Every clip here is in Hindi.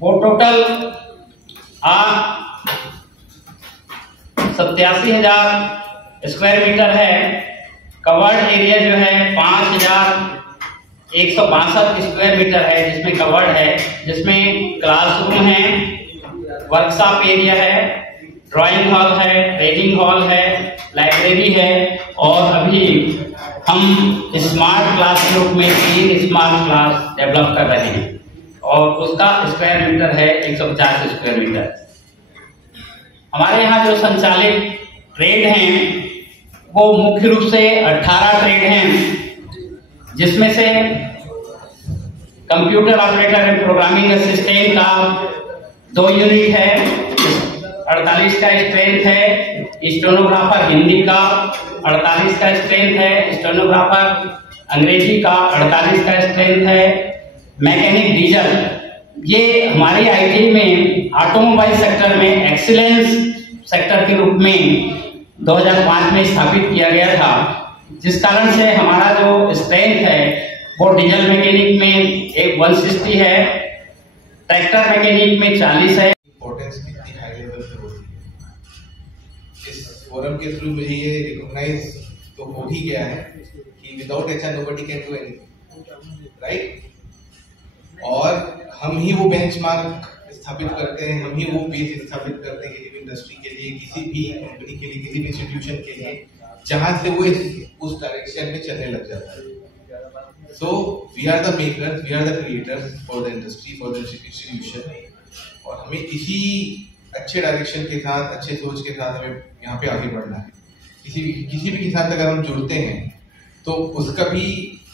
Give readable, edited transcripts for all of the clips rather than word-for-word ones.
वो टोटल 87,000 स्क्वायर मीटर है। कवर्ड एरिया जो है 5,162 स्क्वायर मीटर है, जिसमें कवर्ड है, जिसमें क्लासरूम है, वर्कशॉप एरिया है, ड्राइंग हॉल है, ट्रेनिंग हॉल है, लाइब्रेरी है, और अभी हम स्मार्ट क्लास के रूप में 3 स्मार्ट क्लास डेवलप कर रहे हैं और उसका स्क्वायर मीटर है 150 स्क्वायर मीटर। हमारे यहाँ जो संचालित ट्रेड हैं वो मुख्य रूप से 18 ट्रेड हैं, जिसमें से computer operator and programming assistant का 2 यूनिट है, 48 का स्ट्रेंथ है। स्टेनोग्राफर हिंदी का 48 का स्ट्रेंथ है। स्टेनोग्राफर अंग्रेजी का 48 का स्ट्रेंथ है। मैकेनिक डीजल, ये हमारी आईटी में ऑटोमोबाइल सेक्टर में एक्सीलेंस सेक्टर के रूप में 2005 में स्थापित किया गया था, जिस कारण से हमारा जो स्ट्रेंथ है वो डीजल मैकेनिक में 160 है, ट्रैक्टर मैकेनिक में 40 है। इम्पोर्टेंस कितनी हाई लेवल पे होती है, इस फोरम के थ्रू मुझे ये रिकॉग्नाइज तो हो ही गया है कि without HR nobody can do anything, right. और हम ही वो बेंचमार्क स्थापित करते हैं, हम ही वो बेस स्थापित करते हैं किसी भी इंडस्ट्री के लिए, किसी भी कंपनी के लिए, किसी भी इंस्टीट्यूशन के लिए, जहां से वो उस डायरेक्शन में चलने लग जाता है। So we are the makers, we are the creators for the industry, for the institution, और हमें इसी अच्छे डायरेक्शन के साथ, अच्छे सोच के साथ हमें यहाँ पे आगे बढ़ना है। किसी भी के साथ अगर हम जुड़ते हैं तो उसका भी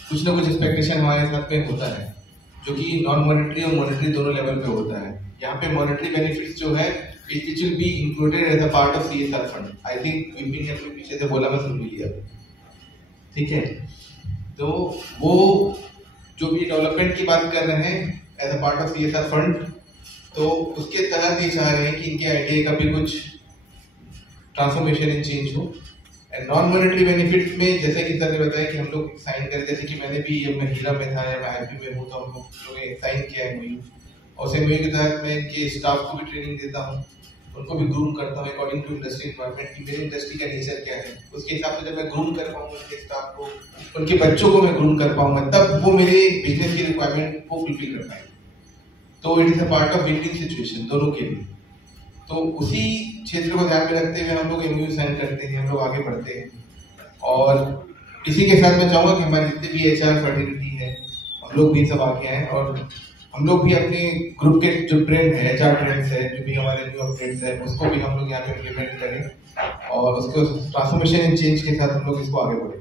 कुछ ना कुछ एक्सपेक्टेशन हमारे साथ में होता है, जो कि नॉन मॉनेटरी और मॉनेटरी दोनों लेवल पे होता है। यहाँ पे मॉनेटरी बेनिफिट्स जो है it will be included as a part of CSR fund. I think Vipin ने अपने पीछे से बोला, मैं सुन लिया, ठीक है। तो वो जो भी डेवलपमेंट की बात कर रहे हैं as a part of CSR fund, तो उसके तहत ये चाह रहे हैं कि इनके आइडिया का भी कुछ ट्रांसफॉर्मेशन एंड चेंज हो। एंड नॉन मॉनेटरी बेनिफिट्स में जैसे कि सर ने बताया कि हम लोग साइन करें, जैसे कि मैंने भी हीरा में था या मैं IP में हूँ, तो हम लोग साइन किया है MOU, और उस MOU के तहत मैं इनके स्टाफ को भी ट्रेनिंग देता हूँ, उनको भी ग्रूम करता हूँ अकॉर्डिंग टू इंडस्ट्री रिक्वायरमेंट कि मेरी इंडस्ट्री का नेचर क्या है। उसके हिसाब से जब मैं ग्रूम कर पाऊंगा उनके स्टाफ को, उनके बच्चों को मैं ग्रूम कर पाऊंगा, तब वो मेरे बिजनेस की रिक्वायरमेंट को फुलफिल कर पाएंगे। तो it is a part of win win situation दोनों के लिए। तो उसी क्षेत्र को ध्यान में रखते हुए हम लोग MOU साइन करते हैं, हम लोग आगे बढ़ते हैं। और इसी के साथ मैं चाहूँगा कि हमारे जितने भी HR फर्टिलिटी है हम लोग भी सब आगे आए, और हम लोग भी अपने ग्रुप के जो ट्रेंड है, HR ट्रेंड्स है, जो भी हमारे न्यू अपडेट्स है, उसको भी हम लोग यहाँ पे इम्प्लीमेंट करें और उसको ट्रांसफॉर्मेशन एंड चेंज के साथ हम लोग इसको आगे बढ़े।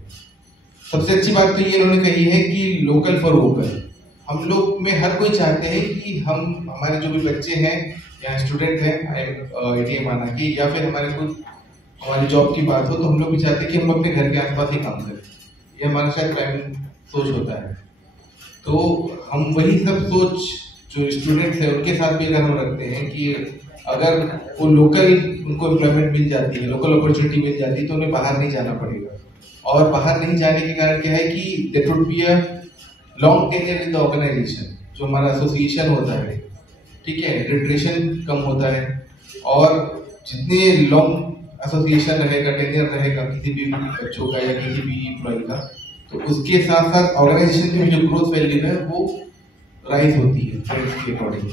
सबसे अच्छी बात तो ये इन्होंने कही है कि लोकल फॉर वोकल। हम लोग में हर कोई चाहते हैं कि हम हमारे जो भी बच्चे हैं या स्टूडेंट हैं IIT माना कि, या फिर हमारे खुद हमारी जॉब की बात हो, तो हम लोग भी चाहते हैं कि हम अपने घर के आसपास ही काम करें। ये हमारा शायद प्राइमरी सोच होता है। तो हम वही सब सोच जो स्टूडेंट्स हैं उनके साथ भी अगर हम रखते हैं कि अगर वो लोकल उनको एम्प्लॉयमेंट मिल जाती है, लोकल अपॉर्चुनिटी मिल जाती है, तो उन्हें बाहर नहीं जाना पड़ेगा। और बाहर नहीं जाने के कारण क्या है कि there would be a long tenure in the organisation. जो हमारा एसोसिएशन होता है, ठीक है, रिट्रेशन कम होता है, और जितने लॉन्ग एसोसिएशन रहेगा, टेन्योर रहेगा किसी भी बच्चों का या किसी भी एम्प्लॉय का, तो उसके साथ साथ ऑर्गेनाइजेशन की जो ग्रोथ वैल्यू है वो राइज होती है ट्रेंड्स के अकॉर्डिंग,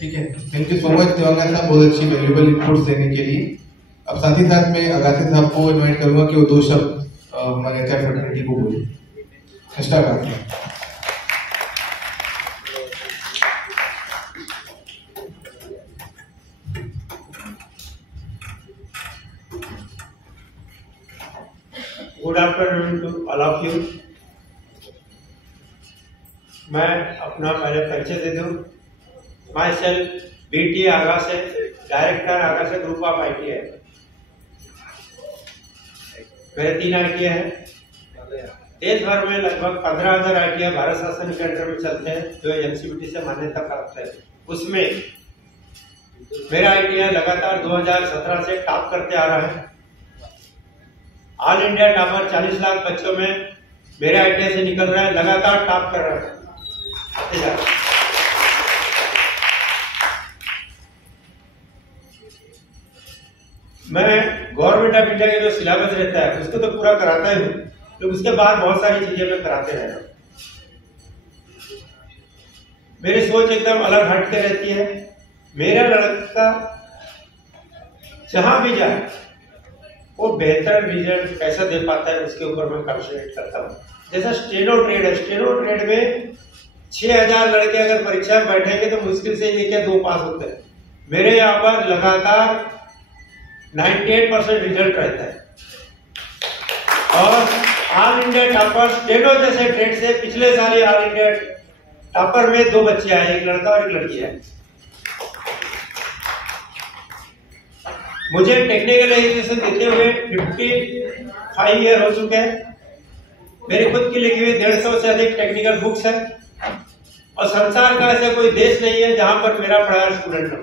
ठीक है। थैंक यू सो मच देवांगा साहब, बहुत अच्छी वैल्यूएबल इनपुट्स देने के लिए। अब साथ ही साथ मैं अगाथे साहब को इनवाइट करूंगा कि वो 2 शब्द हमारे HR फर्टिलिटी को बोले। Start. Good afternoon to all of you. मैं अपना पहले परिचय दे दूं। माई सेल्फ BT आगा से, डायरेक्टर आगा से ग्रुप ऑफ ITI। मेरे 3 ITI है। देश भर में लगभग 15,000 ITI भारत शासन के अंडर में चलते हैं, जो NCBT से मान्यता प्राप्त है। उसमें मेरा ITI लगातार 2017 से टॉप करते आ रहा है। ऑल इंडिया टॉपर 40 लाख बच्चों में मेरे ITI से निकल रहा है, लगातार टॉप कर रहा है। मैं गवर्नमेंट ऑफ इंडिया का जो सिलेबस रहता है उसको तो पूरा कराता ही हूँ, तो उसके बाद बहुत सारी चीजें मैं कराते रहता हूँ। मेरी सोच एकदम अलग हट के रहती है। मेरा लड़का जहां भी जाए वो बेहतर रिजल्ट कैसा दे पाता है उसके ऊपर मैं कंसंट्रेट करता हूँ। जैसा स्टेनो ट्रेड है, स्टेनो ट्रेड में 6000 लड़के अगर परीक्षा में बैठेंगे तो मुश्किल से 1 या 2 पास होते हैं। मेरे यहाँ पर लगातार 98% रिजल्ट रहता है। और ऑल इंडिया टॉपर स्टेनो जैसे ट्रेड से पिछले साल ही ऑल इंडिया टॉपर में 2 बच्चे आए, एक लड़का और एक लड़की है। मुझे टेक्निकल एजुकेशन देते हुए 55 ईयर हो चुके हैं। मेरी खुद की लिखी हुई 150 से अधिक टेक्निकल बुक्स है और संसार का ऐसा कोई देश नहीं है जहां पर मेरा पढ़ाया स्टूडेंट हो।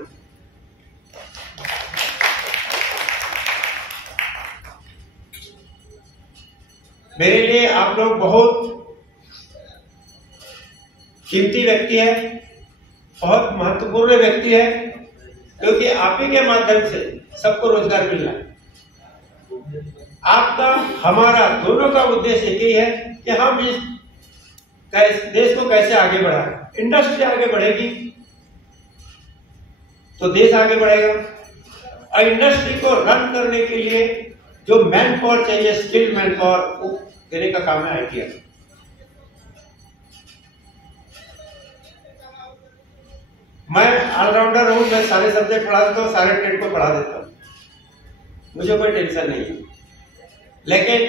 मेरे लिए आप लोग बहुत कीमती व्यक्ति है, बहुत महत्वपूर्ण व्यक्ति है, क्योंकि आप ही के माध्यम से सबको रोजगार मिल रहा है। आपका हमारा दोनों का उद्देश्य एक ही है कि हम इस देश को कैसे आगे बढ़ाएं। इंडस्ट्री आगे बढ़ेगी तो देश आगे बढ़ेगा। और इंडस्ट्री को रन करने के लिए जो मैन पावर चाहिए, स्किल्ड मैन पावर, देने का काम है ITI। मैं ऑलराउंडर हूं, मैं सारे सब्जेक्ट पढ़ा देता हूं, सारे ट्रेड को पढ़ा देता हूं, मुझे कोई टेंशन नहीं है। लेकिन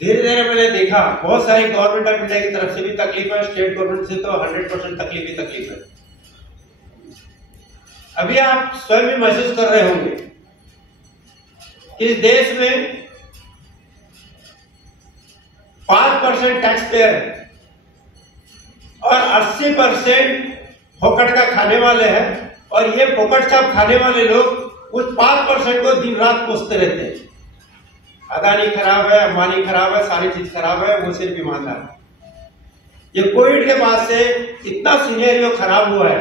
धीरे धीरे मैंने देखा बहुत सारी गवर्नमेंट ऑफ इंडिया की तरफ से भी तकलीफ है, स्टेट गवर्नमेंट से तो 100% तकलीफ ही तकलीफ है। अभी आप स्वयं भी महसूस कर रहे होंगे कि इस देश में 5% टैक्स पेयर है और 80% फोकट का खाने वाले हैं। और ये फोकट चाप खाने वाले लोग उस 5% को दिन रात कोसते रहते हैं। अदानी खराब है, अंबानी खराब है, सारी चीज खराब है, वो सिर्फ ईमानदार है। ये कोविड के बाद से इतना सिनेरियो खराब हुआ है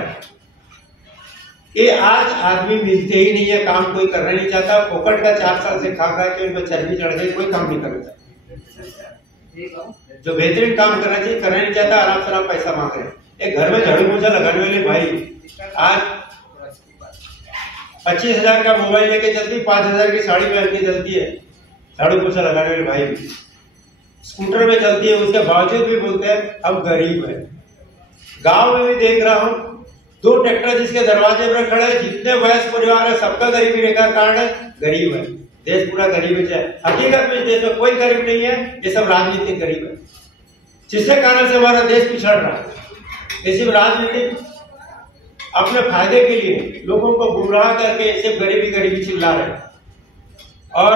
कि आज आदमी मिलते ही नहीं है, काम कोई करना नहीं चाहता। फोकट का 4 साल से खा के उनको चर्बी चढ़ गई, कोई काम नहीं करना चाहता। जो बेहतरीन काम करना चाहिए करना नहीं चाहता, आराम से पैसा मांग रहे हैं। एक घर में झाड़ू पोछा लगाने वाले भाई आज 25,000 का मोबाइल लेके चलती, 5,000 की साड़ी पहन के चलती है। झाड़ू पोछा लगाने वाले भाई भी स्कूटर में चलती है, उसके बावजूद भी बोलते हैं हम गरीब है। गांव में भी देख रहा हूं 2 ट्रैक्टर जिसके दरवाजे पर खड़े, जितने वयस्क परिवार है सबका गरीबी रेखा कारण है, गरीब है। देश पूरा गरीब है। हकीकत में इस देश में कोई गरीब नहीं है, ये सब राजनीतिक गरीब है, जिसके कारण से हमारा देश पिछड़ रहा है। इसी राजनीतिक अपने फायदे के लिए लोगों को गुमराह करके सिर्फ गरीबी गरीबी चिल्ला रहे हैं। और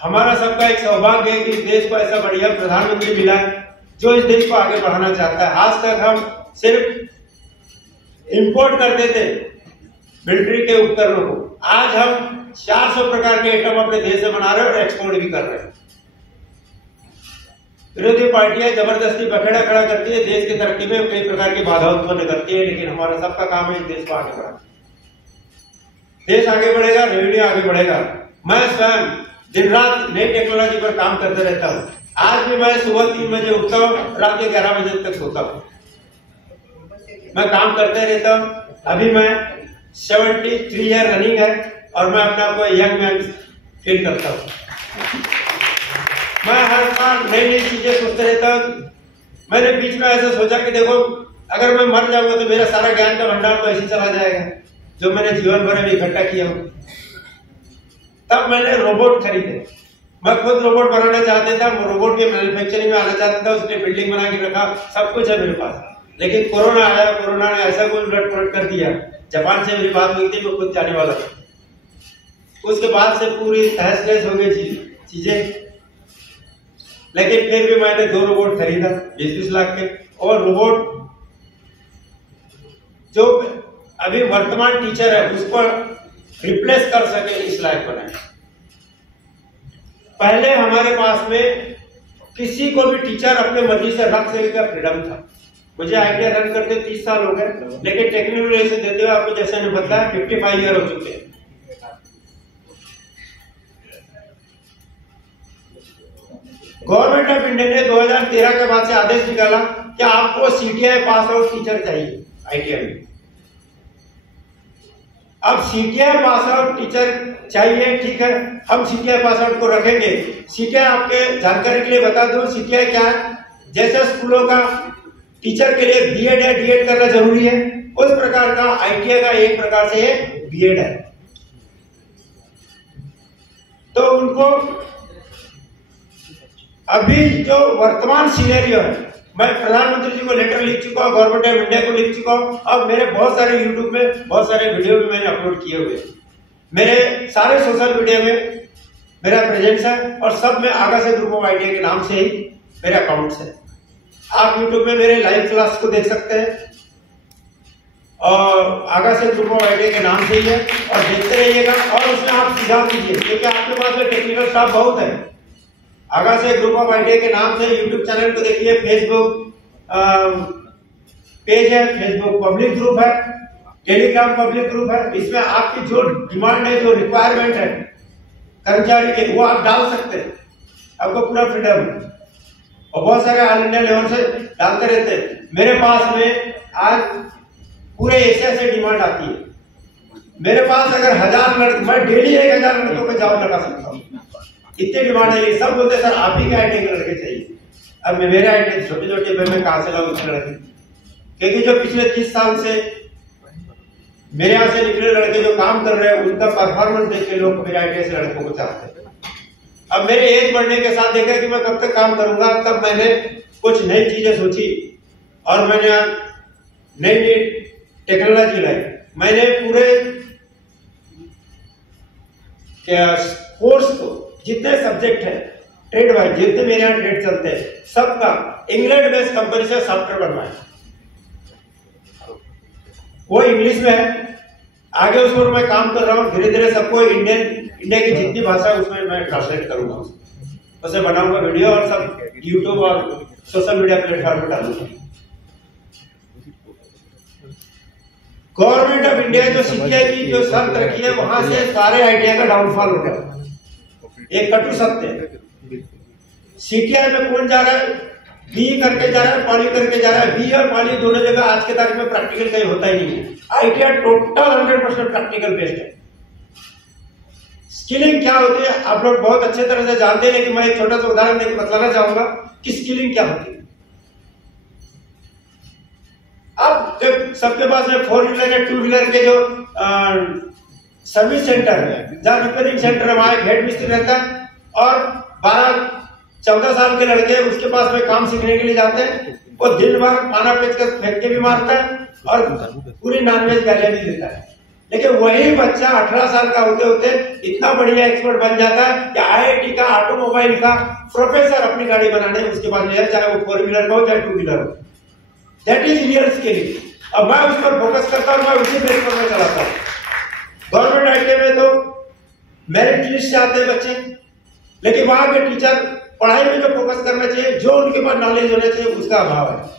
हमारा सबका एक सौभाग्य है कि इस देश को ऐसा बढ़िया प्रधानमंत्री मिला है जो इस देश को आगे बढ़ाना चाहता है। आज तक हम सिर्फ इंपोर्ट करते थे मिलिट्री के उपकरणों को, आज हम 400 प्रकार के आइटम अपने देश में बना रहे हैं और एक्सपोर्ट भी कर रहे हैं। विरोधी पार्टियां जबरदस्ती बखेड़ा खड़ा करती है, देश की तरक्की में कई प्रकार की बाधा उत्पन्न करती है, लेकिन हमारा सबका काम है इस देश को आगे बढ़ाना। देश आगे बढ़ेगा, रेवेन्यू आगे बढ़ेगा। मैं स्वयं दिन रात नई टेक्नोलॉजी पर काम करते रहता हूँ। आज भी मैं सुबह 3 बजे उठता हूँ, रात के 11 बजे तक सोता हूँ। मैं काम करते रहता हूँ। अभी मैं 73 ईयर रनिंग है और मैं अपने आप को यंग मैन फील करता हूँ। मैं हर बार नई नई चीजें सोचते रहता हूँ। मैंने बीच में ऐसा सोचा कि देखो अगर मैं मर जाऊंगा तो मेरा सारा ज्ञान का भंडार तो ऐसे चला जाएगा जो मैंने जीवन भर में इकट्ठा किया हो। तब मैंने रोबोट खरीदे। मैं खुद रोबोट बनाना चाहता था, रोबोट के मैन्युफैक्चरिंग में आना चाहता था, उसके बिल्डिंग बना के रखा, सब कुछ है मेरे पास। लेकिन कोरोना आया, कोरोना ने ऐसा कुछ उलट पलट कर दिया। जापान से मेरी बात हुई थी, मैं खुद जाने वाला था। उसके बाद से पूरी तहस नहस हो गई चीजें। लेकिन फिर भी मैंने 2 रोबोट खरीदा 20-20 लाख के। और रोबोट जो अभी वर्तमान टीचर है उसको रिप्लेस कर सके इस लायक बनाए। पहले हमारे पास में किसी को भी टीचर अपने मर्जी से रख सके का फ्रीडम था। मुझे आइडिया रन करते 30 साल हो गए, लेकिन टेक्नोलॉजी से देते हुए आपको जैसे मैंने बताया 55 ईयर हो चुके हैं। गवर्नमेंट ऑफ इंडिया ने 2013 के बाद से आदेश निकाला कि आपको सीटीआई पास आउट टीचर चाहिए आईटीआई में। अब सीटीआई पास आउट टीचर चाहिए, ठीक है, हम सीटीआई पास आउट को रखेंगे। सीटीआई आपके जानकारी के लिए बता दूं, सीटीआई क्या है? जैसे स्कूलों का टीचर के लिए बीएड या डीएड करना जरूरी है, उस प्रकार का आईटीआई का एक प्रकार से ये बीएड है। तो उनको अभी जो वर्तमान सिनेरियो है, मैं प्रधानमंत्री जी को लेटर लिख चुका हूं, गवर्नमेंट ऑफ इंडिया को लिख चुका हूं, अब मेरे बहुत सारे यूट्यूब में बहुत सारे वीडियो भी मैंने अपलोड किए हुए, मेरे सारे सोशल मीडिया में मेरा प्रेजेंस है और सब में आगासे ग्रुप ऑफ आईटीआई के नाम से ही मेरे अकाउंट्स है। आप यूट्यूब में मेरे लाइव क्लास को देख सकते हैं और आगासे ग्रुप ऑफ आईटीआई के नाम से ही है, और देखते रहिएगा और उसमें आप सुझाव दीजिए, क्योंकि आपके पास में टेक्निकल स्टाफ बहुत है। आगासे ग्रुप ऑफ आईटीआई के नाम से यूट्यूब चैनल को देखिए, फेसबुक पेज है, फेसबुक पब्लिक ग्रुप है, टेलीग्राम पब्लिक ग्रुप है। इसमें आपकी जो डिमांड है, जो रिक्वायरमेंट है कर्मचारी के, वो आप डाल सकते हैं, आपको पूरा फ्रीडम है। और बहुत सारे ऑल इंडिया लेवल से डालते रहते हैं। मेरे पास में आज पूरे एशिया से डिमांड आती है। मेरे पास अगर 1000 लड़के, मैं डेली 1000 लड़कों को जॉब लगा सकता हूँ, इतनी डिमांड है। ये सब बोलते सर आप ही के आईटीआई के लड़के चाहिए। अब मेरे आईटीआई छोटे छोटे मैं कहां से लाऊं इतने लड़के? क्योंकि जो पिछले 30 साल से मेरे यहाँ से निकले लड़के जो काम कर रहे हैं, उनका परफॉर्मेंस देख के लोग मेरे आईटीआई से लड़कों को चाहते हैं। अब मेरे एज बढ़ने के साथ देखा कि मैं कब तक काम करूंगा, तब मैंने कुछ नई चीजें सोची और मैंने नई टेक्नोलॉजी लाई। मैंने पूरे कोर्स को, जितने सब्जेक्ट है ट्रेड वाइज, जितने मेरे यहाँ ट्रेड चलते हैं, सबका इंग्लैंड बेस्ड कंपनी से सॉफ्टवेयर बनवाया। वो इंग्लिश में है, आगे उस पर मैं काम कर रहा हूँ। धीरे धीरे सबको इंडिया की जितनी भाषा उसमें मैं ट्रांसलेट करूंगा, उसे बनाऊंगा वीडियो और सब यूट्यूब और सोशल मीडिया प्लेटफॉर्म पर डालूंगा। गवर्नमेंट ऑफ इंडिया जो सीटीआई की जो शर्त रखी है, वहां से सारे आईटीआई का डाउनफॉल हो गया। एक कटु सत्य है। सीटीआई में कौन जा रहा है? बी करके जा रहा है, पॉली करके जा रहा है। बी और पॉली दोनों जगह आज के तारीख में प्रैक्टिकल कहीं होता ही नहीं है। आईटीआई टोटल 100% प्रैक्टिकल बेस्ड है। स्किलिंग क्या होती है आप लोग बहुत अच्छे तरह से जानते हैं, लेकिन मैं एक छोटा सा उदाहरण देकर बताना चाहूंगा कि स्किलिंग क्या होती है। अब जब सबके पास में 4 व्हीलर या 2 व्हीलर के जो सर्विस सेंटर है, जहां रिपेयरिंग सेंटर है, वहां एक हेड मिस्त्री रहता है और 12-14 साल के लड़के उसके पास में काम सीखने के लिए जाते हैं। वो दिन भर पाना पेचकस फेंक के भी मारता है और पूरी नॉनवेज गालियां भी देता है। लेकिन वही बच्चा 18 साल का होते होते इतना बढ़िया एक्सपर्ट बन जाता है कि आईआईटी का, ऑटोमोबाइल का प्रोफेसर अपनी गाड़ी बनाने उसके बाद में, चाहे वो 4 व्हीलर का हो चाहे 2 व्हीलर हो। That is real skilling. अब मैं उस पर फोकस करता हूँ, मैं उसी बेस पर चलाता हूँ। गवर्नमेंट आईटीआई में तो मेरिट लिस्ट से आते हैं बच्चे, लेकिन वहां के टीचर पढ़ाई में जो फोकस करना चाहिए, जो उनके पास नॉलेज होना चाहिए, उसका अभाव है।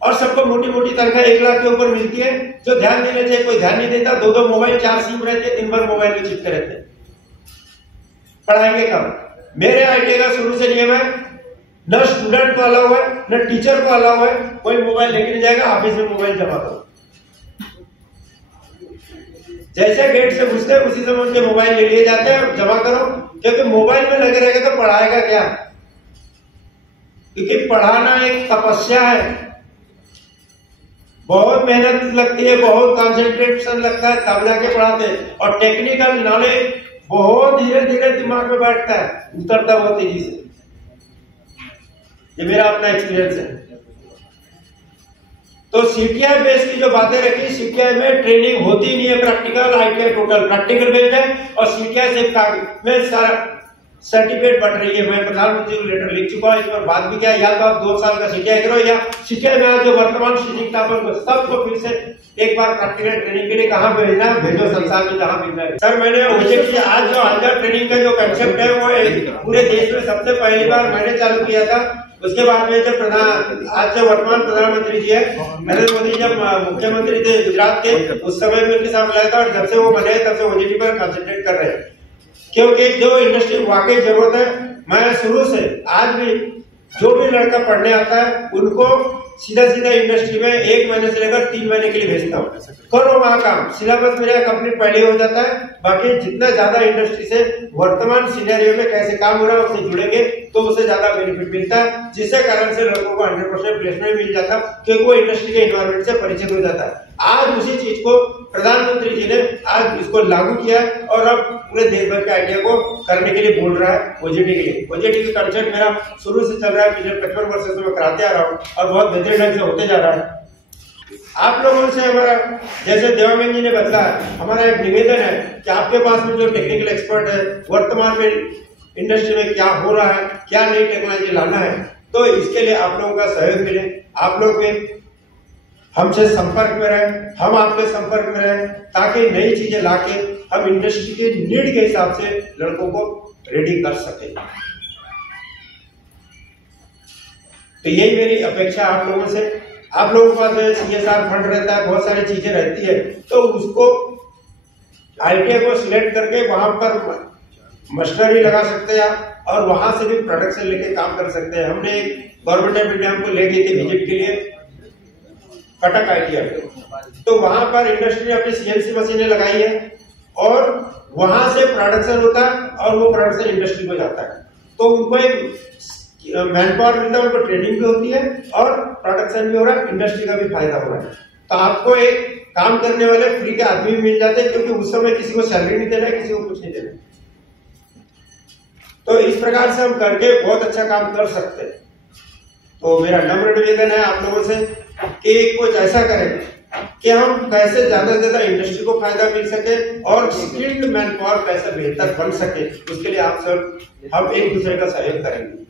और सबको मोटी मोटी तनख्वाह 1 लाख के ऊपर मिलती है। जो ध्यान देना चाहिए कोई ध्यान नहीं देता। 2-2 मोबाइल, 4 सिम रहते हैं, दिन भर मोबाइल में चिपके रहते हैं। पढ़ाएंगे कब? मेरे आईटीआई का शुरू से नियम है, न स्टूडेंट को अलाउ है न टीचर को अलाउ है कोई मोबाइल लेके नहीं जाएगा। ऑफिस में मोबाइल जमा करो, जैसे गेट से घुसते हैं उसी समय उनके मोबाइल ले लिए जाते हैं और जमा करो। क्योंकि मोबाइल में लगे रहेगा तो पढ़ाएगा क्या? क्योंकि पढ़ाना एक तपस्या है, बहुत मेहनत लगती है, बहुत कंसंट्रेशन लगता है, तब जाके पढ़ाते हैं। और टेक्निकल नॉलेज बहुत धीरे धीरे दिमाग में बैठता है, उतरता बहुत तेजी से। ये मेरा अपना एक्सपीरियंस है। तो सीटीआई बेस की जो बातें रखी, सीटीआई में ट्रेनिंग होती नहीं है practical, ITI total practical based है। और सीटीआई से में सारा सर्टिफिकेट बढ़ रही है। मैं प्रधानमंत्री को लेटर लिख चुका हूं, इस पर बात भी क्या, या तो आप 2 साल का सीटीआई करो या सीटीआई में आज जो वर्तमान शिक्षक को सबको फिर से एक बार प्रैक्टिकल ट्रेनिंग के लिए कहां भेजना है, भेजो संसार में जहां भेजना है। सर मैंने ओजेटी आज जो ऑन ट्रेनिंग का जो कंसेप्ट है वो पूरे देश में सबसे पहली बार मैंने चालू किया था। उसके बाद में जब आज जो वर्तमान प्रधानमंत्री जी है नरेंद्र मोदी, जब मुख्यमंत्री थे गुजरात के, उस समय भी उनके साथ मिलाया था। और जब से वो बने तब से ओजेटी पर कंसंट्रेट कर रहे हैं, क्योंकि जो इंडस्ट्री वाकई जरूरत है मैं शुरू से आज भी जो भी लड़का पढ़ने आता है उनको सीधा इंडस्ट्री में 1 महीने से लेकर 3 महीने के लिए भेजता हूँ। करो वहाँ काम, सिलेबस मेरा कंप्लीट पहले हो जाता है। बाकी जितना ज्यादा इंडस्ट्री से वर्तमान सिनेरियो में कैसे काम हो रहा है उससे जुड़ेंगे तो उसे ज्यादा बेनिफिट मिलता है, जिससे कारण से लोगों को 100% प्लेसमेंट मिल जाता है क्योंकि वो इंडस्ट्री के एनवायरमेंट से परिचित हो जाता है। आज उसी चीज को प्रधानमंत्री जी ने आज इसको लागू किया और अब पूरे देश भर के आइडिया को करने के लिए बोल रहा है ओजेटी के लिए। ओजेटी का कंसेप्ट मेरा शुरू से चल रहा है, पिछले 55 वर्षों से मैं कराते आ रहा हूँ और बहुत बेहतरीन ढंग से होते जा रहा है। आप लोगों से हमारा, जैसे देवांगन जी ने बताया, हमारा एक निवेदन है कि आपके पास में जो टेक्निकल एक्सपर्ट है, वर्तमान में इंडस्ट्री में क्या हो रहा है, क्या नई टेक्नोलॉजी लाना है, तो इसके लिए आप लोगों का सहयोग मिले। आप लोग भी हमसे संपर्क में रहें, हम आपके संपर्क में रहें, ताकि नई चीजें लाके हम इंडस्ट्री के नीड के हिसाब से लड़कों को रेडी कर सकें। तो यही मेरी अपेक्षा आप लोगों से। आप लोगों के पास CSR फंड रहता है, बहुत सारी चीजें रहती है, तो उसको आईटीआई को सिलेक्ट करके वहां पर मशीनरी लगा सकते हैं आप और वहां से भी प्रोडक्शन लेके काम कर सकते हैं। हमने एक गवर्नमेंट ऑफ इंडिया को ले गई थी विजिट के लिए कटक आईटीआई, तो वहां पर इंडस्ट्री ने अपनी CNC मशीनें लगाई है और वहां से प्रोडक्शन होता है और वो प्रोडक्शन इंडस्ट्री को जाता है। तो उनको एक मैन पावर मिलता है, उनको ट्रेनिंग भी होती है और प्रोडक्शन भी हो रहा है, इंडस्ट्री का भी फायदा हो रहा है। तो आपको एक काम करने वाले फ्री के आदमी भी मिल जाते हैं, क्योंकि उस समय किसी को सैलरी नहीं देना है, किसी को कुछ नहीं देना। तो इस प्रकार से हम करके बहुत अच्छा काम कर सकते हैं। तो मेरा नम्र निवेदन है आप लोगों से कि कुछ ऐसा करें कि हम कैसे ज्यादा से ज्यादा इंडस्ट्री को फायदा मिल सके और स्किल्ड मैन पावर कैसे बेहतर बन सके, उसके लिए आप सब हम एक दूसरे का सहयोग करेंगे।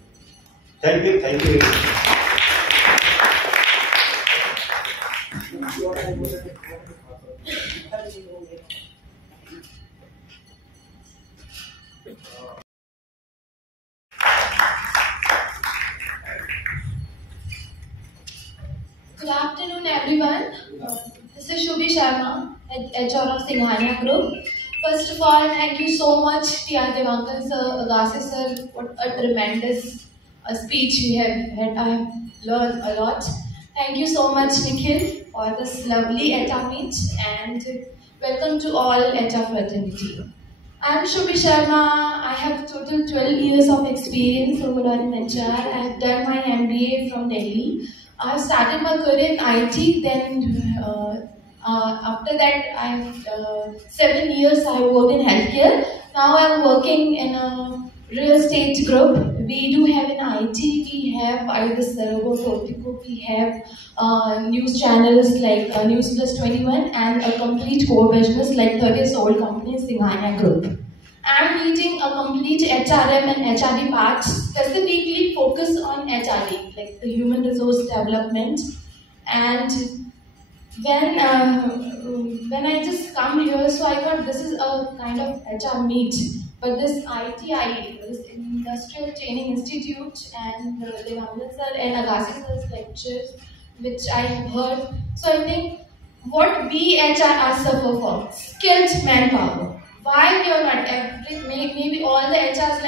Thank you, thank you. Good afternoon, everyone. This is Shubhi Sharma, HR of Singhania Group. First of all, thank you so much, T.R. Devankan sir, Agassi sir. What a tremendous speech we have had. I have learned a lot. Thank you so much, Nikhil, for this lovely HR meet, and welcome to all HR fraternity. I am Shubhi Sharma. I have total 12 years of experience overall in HR. I have done my MBA from Delhi. I started my career in IT, then after that I have 7 years I worked in healthcare. Now I am working in a real estate group. We do have an IT, we have either Servo, Fortico, we have news channels like News Plus 21 and a complete core business like 30 years old company Singhania Group. I am leading a complete HRM and HRD part, specifically focus on HRD, like the human resource development. And when I just come here, so I thought this is a kind of HR meet, but this ITI, this Industrial Training Institute, and Devangan sir and Agassi sir's lectures, which I have heard. So I think what we HR are suffer from, skilled manpower. Why we are not, maybe all the HRs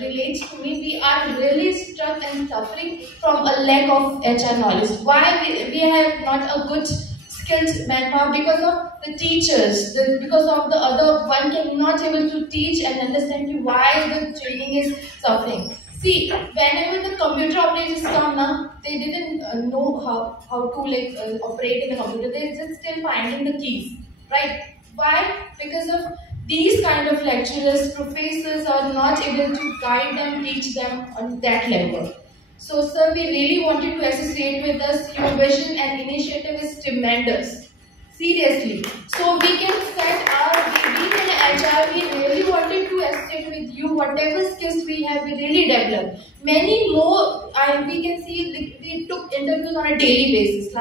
relates to me, we are really stuck and suffering from a lack of HR knowledge. Why we have not a good skilled manpower? Because of the teachers, because of the other one cannot able to teach and understand you why the training is suffering. See, whenever the computer operators come now, they didn't know how to operate in a computer. They just still finding the keys, right? Why? Because of these kind of lecturers, professors are not able to guide them, teach them on that level. So sir, we really wanted to associate with us. Your vision and initiative is tremendous. Seriously. So we can set our, being in HR, we really wanted to associate with you. Whatever skills we have, we really developed. Many more, we can see, we took interviews on a daily basis.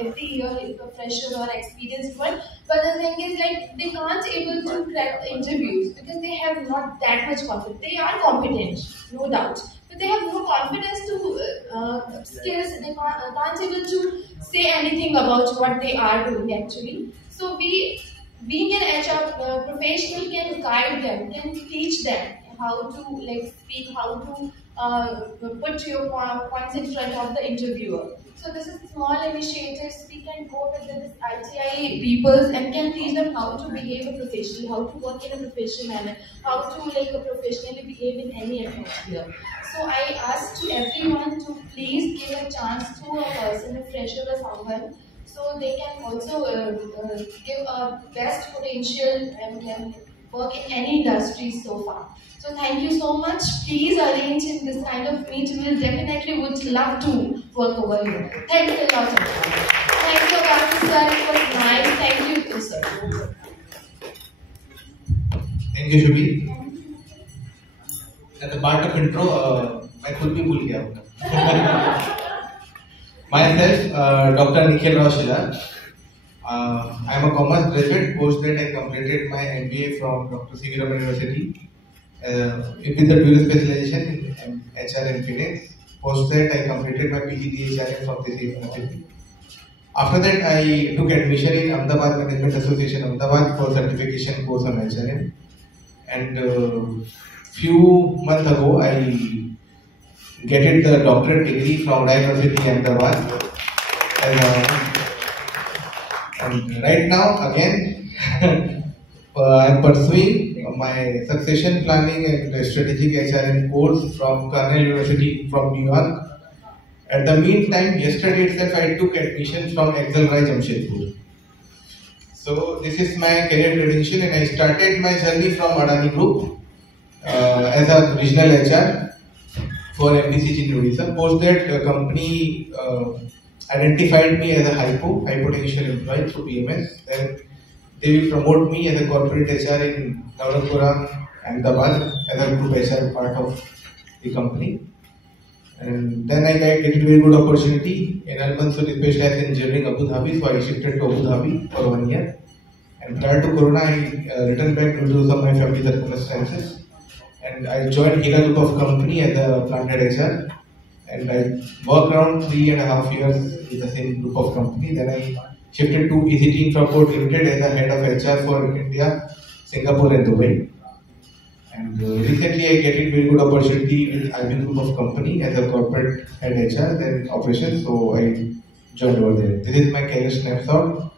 Every year, if a fresher or experienced one. But the thing is, they can't able to crack the interviews because they have not that much confidence. They are competent, no doubt. But they have no confidence to skills. They can't able to say anything about what they are doing actually. So we, being an HR professional, can guide them, can teach them, how to like speak, how to put your points in front of the interviewer. So this is small initiatives we can go with this ITI peoples and can teach them how to behave a professional, how to work in a professional manner, how to like professionally behave in any atmosphere. So I ask to everyone to please give a chance to a person, a fresher or someone, so they can also give a best potential and can work in any industry so far. So thank you so much. Please arrange in this kind of meet. We will definitely would love to work over here. Thank you a lot. Thank you, Dr. Sir. It was nice. Thank you, sir. Thank you, Shubhi. At the part of intro, I खुद भी भूल गया. Myself, Dr. Nikhil Rao Shila. I am a commerce graduate. Post that I completed my MBA from Dr. C.V. Raman University with the dual specialization in HR and finance. Post that I completed my PGD HRM from the same university. After that, I took admission in Ahmedabad Management Association, Ahmedabad for certification course on HRM. And few months ago, I get the doctorate degree from Raj University, Ahmedabad. And right now, again, I am pursuing my succession planning and strategic HRM course from Cornell University from New York. At the meantime, yesterday itself, I took admission from Excelrai Jamshedpur. So this is my career credential, and I started my journey from Adani Group as a regional HR for MPCG in Odisha. Post that company identified me as a high potential employee through PMS. Then they will promote me as a corporate HR in Navratpura, Ahmedabad, as a group HR part of the company. And then I get a very good opportunity in Al-Mansur Specialized Engineering Abu Dhabi, so I shifted to Abu Dhabi for 1 year. And prior to Corona, I returned back due to some of my family circumstances. And I joined Hira Group of Company as a planted HR. And I worked around 3.5 years with the same group of company. Then I shifted to EasyTeam Support Limited as a head of HR for India, Singapore and Dubai. And recently I get a very good opportunity with IB Group of Company as a corporate head HR and operations. So I joined over there. This is my career snapshot,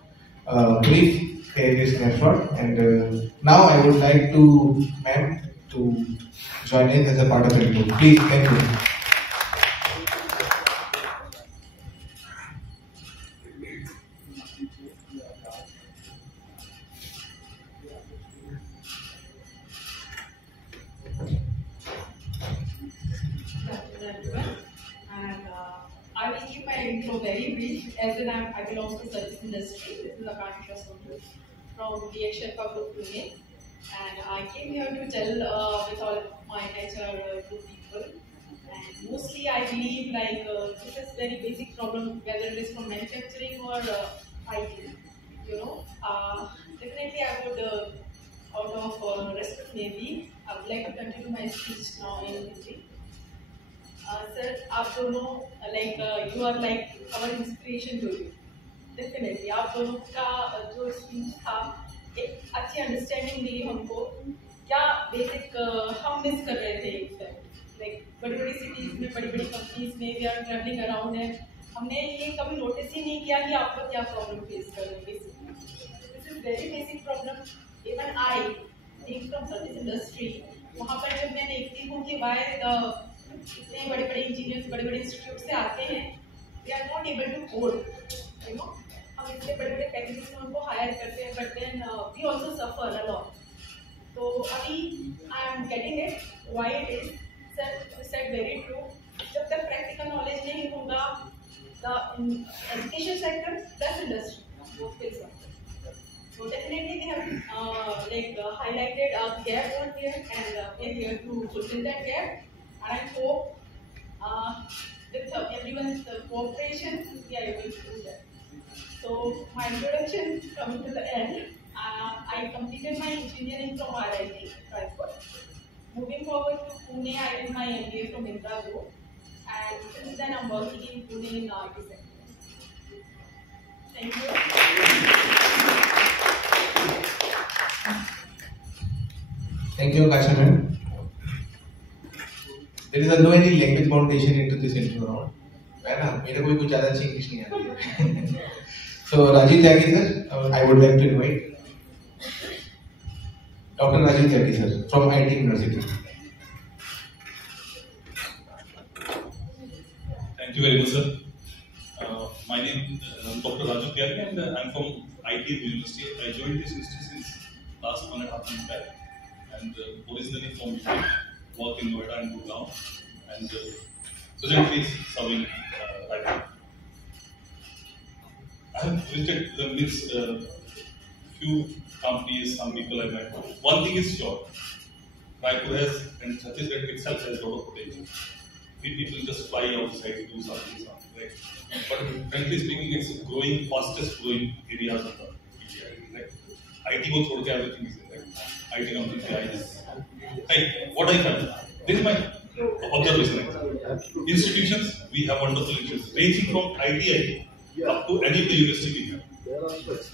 brief career snapshot. And now I would like to ma'am to join in as a part of the group. Please, thank you. I will keep my intro very brief, as in I belong to the service industry. This is Akansha Sundar from DX Sherpa Group Pune, and I came here to tell with all my HR group people. And mostly, I believe this is very basic problem, whether it is from manufacturing or IT. You know, definitely I would, out of respect maybe, I would like to continue my speech now in Hindi. Sir, आप दोनों you are like our inspiration to you. Definitely, आप दोनों का जो speech था एक अच्छी understanding दी हमको क्या basic हम miss कर रहे थे उस time. Like बड़ी-बड़ी cities में बड़ी-बड़ी companies में we are traveling around है हमने ये कभी notice ही नहीं किया कि आपको क्या problem face कर रहे हैं. This is very basic problem. Even I, being from service industry, वहाँ पर जब मैं देखती हूँ कि why इतने बड़े-बड़े इंजीनियर्स बड़े-बड़े इंस्टीट्यूट से आते हैं, they are not able to code, you know. हम इतने बड़े-बड़े पैकेजेस में उनको हायर करते हैं, but then we also suffer a lot. तो अभी I am getting it, why it is. Sir said very true. जब तक practical knowledge नहीं होगा, the education sector plus industry both will suffer. So definitely we have highlighted a gap over here, and we are here to fulfill that gap. And I hope with everyone's cooperation, we are able to do that. So my introduction coming to the end, I completed my engineering from RIT, Raipur. Moving forward to Pune, I did my MBA from Indra Group, and since then I'm working in Pune in the IT sector. Thank you. Thank you, Kasha ma'am. is no any language foundation into this intro round. है ना, मेरे को भी कुछ ज़्यादा अच्छी इंग्लिश नहीं आती। So Rajiv Tyagi sir, I would like to invite Dr. Rajiv Tyagi sir from IT University. Thank you very much, sir. My name is Dr. Rajiv Tyagi and I'm from IT University. I joined this institute since last 1.5 months back, and originally from UK, work in Noida and Gurgaon, and presently serving right now. I have visited few companies, some people I met. One thing is sure, Raipur has and Chhattisgarh itself has a lot of potential. People just fly outside to do something, right? But frankly speaking, it's growing fastest growing areas of the India, right? IT को छोड़ के everything is there, right? IT companies, right? What I found, this is my observation. Institutions, we have wonderful institutions ranging from ITI up to any of the university we have,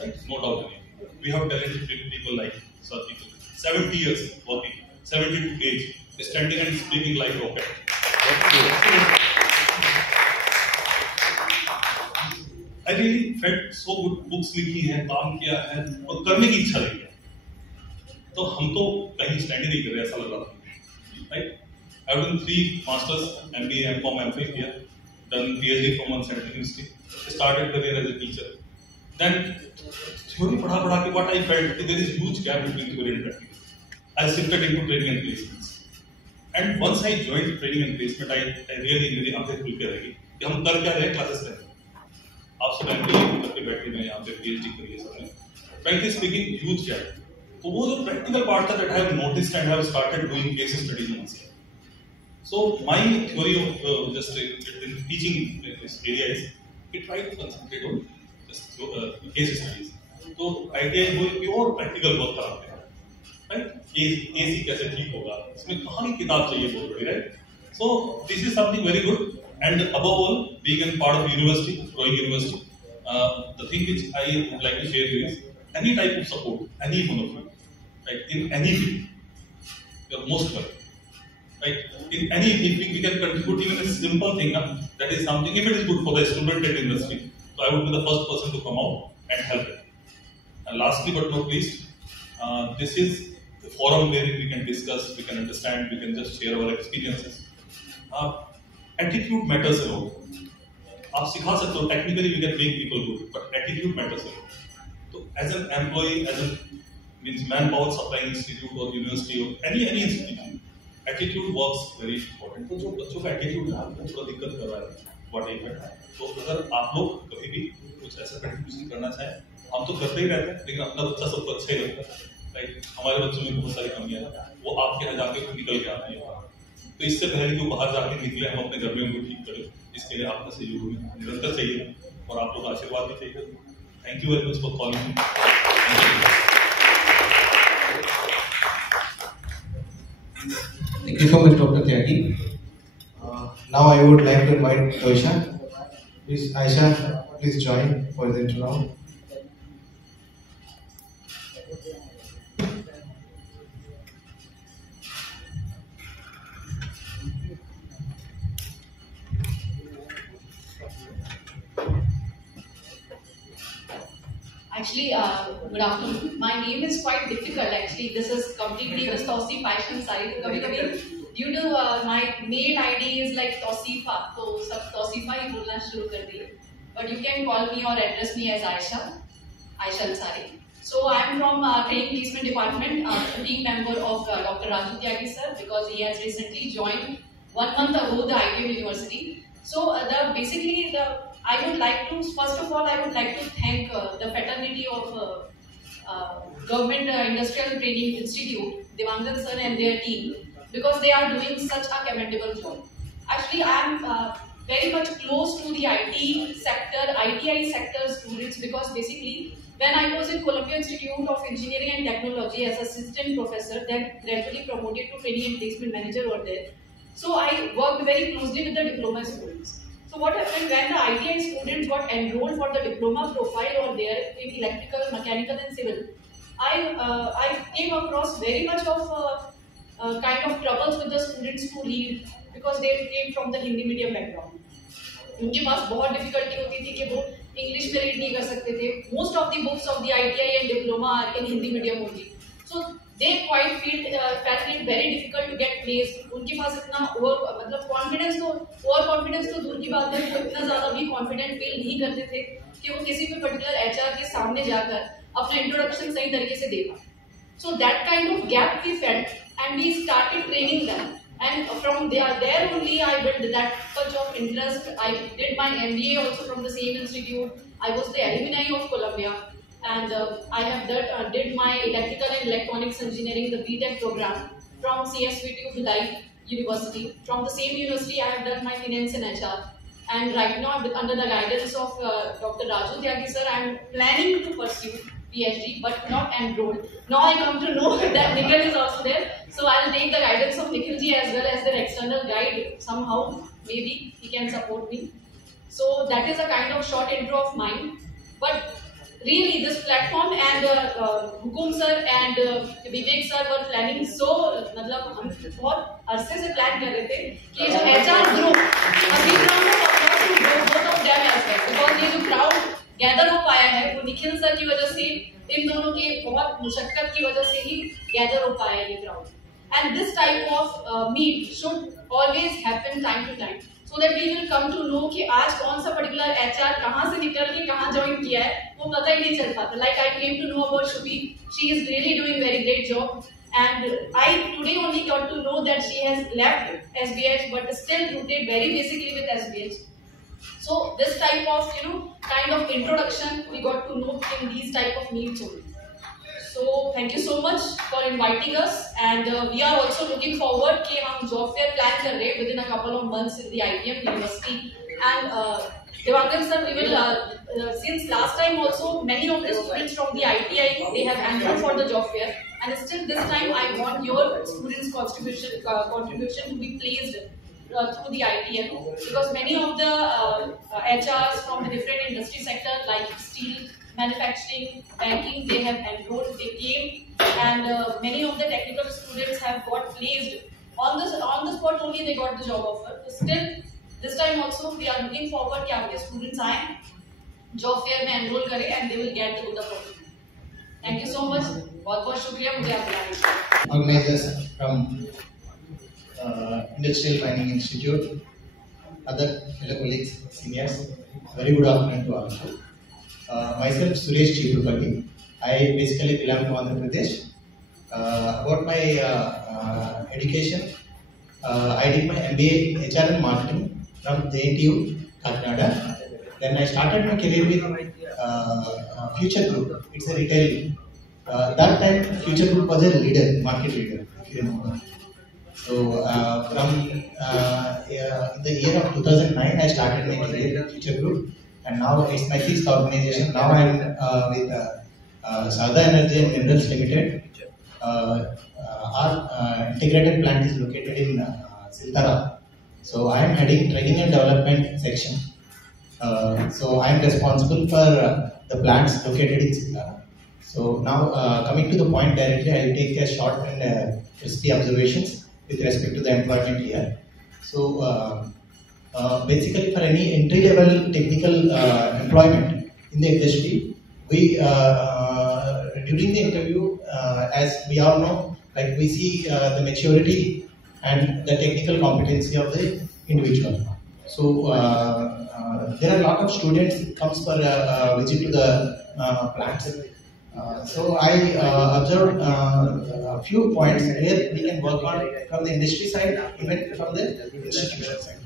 right? No doubt in it. We have talented people like Sir people, 70 years working, 72 age, standing and speaking like rocket. I really felt so good. Books लिखी हैं, काम किया है और करने की इच्छा लगी है। तो हम तो कहीं स्टैंड नहीं कर रहे ऐसा लग रहा था, right? I have done 3 masters, MBA, MCom, MPhil किया, done PhD from one central university, started career as a teacher. Then theory पढ़ा के what I felt that there is huge gap between theory and practical. I shifted into training and placements. And once I joined training and placement, I really मेरी आंखें खुल के रही कि हम कर क्या रहे हैं क्लासेस में। आप सब MBA करके बैठे हुए हैं यहाँ पे PhD करिए सबने। Frankly speaking, huge gap. तो वो जो practical part था that I have noticed and I have started doing case studies myself. So my theory of just in teaching this area is we try to concentrate on just case studies. तो idea है वो pure practical work कराते हैं, right? AC कैसे ठीक होगा, इसमें कहानी किताब चाहिए बहुत बड़ी, right? So this is something very good, and above all, being a part of university, growing university, the thing which I would like to share with you is any type of support, any one of you, right? In any field, you are most welcome. Right? In any if we can contribute even a simple thing, that is something, if it is good for the student and industry, so I would be the first person to come out and help it. And lastly but not least, this is the forum where we can discuss, we can understand, we can just share our experiences. Attitude matters a lot. आप सिखा सकते हो, technically we can make people good, but attitude matters a lot. So as an employee, as a means manpower supply institute or university or any institution, attitude works very important. तो जो बच्चों का एटीट्यूड है वो थोड़ा दिक्कत कर रहा है व्हाट आई है। तो अगर आप लोग कभी भी कुछ ऐसा कंट्रीब्यूशन करना चाहें, हम तो करते ही रहते हैं, लेकिन अपना बच्चा सबको अच्छा ही लगता है, राइट? हमारे बच्चों में बहुत सारी कमियां हैं, वो आपके यहाँ जाके निकल के आती है। तो इससे पहले कि वो बाहर जाके निकले, हम अपने घर में उनको ठीक करें, इसके लिए आपका सहयोग निरंतर चाहिए और आप लोग आशीर्वाद भी चाहिए। Thank you very much for calling. Thank you so much, Dr. Tyagi. Now I would like to invite Aisha. Please, Aisha, please join for the intro round. Actually, good afternoon. My name is quite difficult. Actually, this is completely Miss Tausifa Ansari. कभी-कभी due to my mail ID is like Tausifa, तो सब Tausifa ही बोलना शुरू कर दिए. But you can call me or address me as Aisha Ansari. So I am from Training Placement Department, a team member of Dr. Rajiv Tyagi sir, because he has recently joined 1 month ago the ITM University. So I would like to, first of all, I would like to thank the fraternity of Government Industrial Training Institute, Devangan sir and their team, because they are doing such a commendable job. Actually, I am very much close to the IT sector, ITI sector students, because basically, when I was in Columbia Institute of Engineering and Technology as assistant professor, then gradually promoted to training and placement manager over there. So I worked very closely with the diploma students. So what happened when the ITI students got enrolled for the diploma profile over there in electrical, mechanical and civil, I came across very much of kind of troubles with the students to read because they came from the Hindi medium background. उनके पास बहुत डिफिकल्टी होती थी कि वो इंग्लिश में रीड नहीं कर सकते थे. Most of the books of the ITI and diploma are in Hindi medium only. So they quite felt it very difficult to get placed. उनके पास इतना मतलब कॉन्फिडेंस तो दूर की बात है, वो इतना ज़्यादा भी कॉन्फिडेंट फील नहीं करते थे कि वो किसी भी पर्टिकुलर HR के सामने जाकर अपना इंट्रोडक्शन सही तरीके से दे पाए. So that kind of gap we felt, and we started training them. And from there only I built that much of interest. I did my MBA also from the same institute. I was the alumni of Columbia, and I have did my electrical and electronics engineering, the BTech program from CSVTU Bhilai University. From the same university, I have done my finance and HR. And right now, under the guidance of Dr. Raju Tyagi sir, I am planning to pursue PhD, but not enrolled. Now I come to know that Nikhil is also there. So I'll take the guidance of Nikhil ji as well as their external guide. Somehow, maybe he can support me. So that is a kind of short intro of mine. But really, this platform and Hukum sir and Vivek sir were planning so, मतलब हम बहुत अरसे से प्लान कर रहे थे कि ये जो HR group, a big round of applause to both of them as well, because ये जो crowd गैदर हो पाया है वो निखिल सर की वजह से, इन दोनों के बहुत मुशक्कत की वजह से ही गैदर हो पाया ये crowd. And this type of meet should always happen time to time, so that we will come to know कि आज कौन सा पर्टिकुलर HR कहाँ से निकल के कहाँ ज्वाइन किया है वो पता ही नहीं चल पाता. Like I came to know about Shubhi, she is really doing very great job, and I today only got to know that she has left SBH but still rooted very basically with SBH. So this type of kind of introduction we got to know in these type of meets only. So thank you so much for inviting us, and we are also looking forward कि हम job fair plan कर रहे हैं within a couple of months in the IBM University. And Devangan sir, we will since last time also many of the students from the ITI they have enrolled for the job fair, and still this time I want your students contribution to be placed through the ITM, because many of the HRs from the different industry sectors like steel, manufacturing, banking, they have enrolled, they came, and many of the technical students have got placed on the spot only, they got the job offer. So still this time also we are looking forward कि आपके students आए job fair में enroll करें and they will get the good opportunity. Thank you so much. बहुत बहुत शुक्रिया मुझे आप बुलाने के लिए. Organizers from Industrial Training Institute, other fellow colleagues, seniors, very good afternoon to all of you. Myself Suresh Chipurpalli. I basically belong to Andhra Pradesh. About my education, I did my MBA HR and Marketing from JNTU, Kakinada. Then I started my career with Future Group. It's a retail. That time Future Group was a leader, market leader, if you remember. So from in the year of 2009, I started my career at Future Group, and now it's my 6th organization. Now I'm with Sarda Energy and Minerals Limited. Our integrated plant is located in Siltara. So I am heading training and development section. So I am responsible for the plants located in Siltara. So now coming to the point directly, I will take a short and crispy observations with respect to the employment here. So basically for any entry-level technical employment in the industry, we during the interview, as we all know, like we see the maturity and the technical competency of the individual. So there are a lot of students comes for a visit to the plants. So I observed a few points where we can work on from the industry side, even from the institutional side.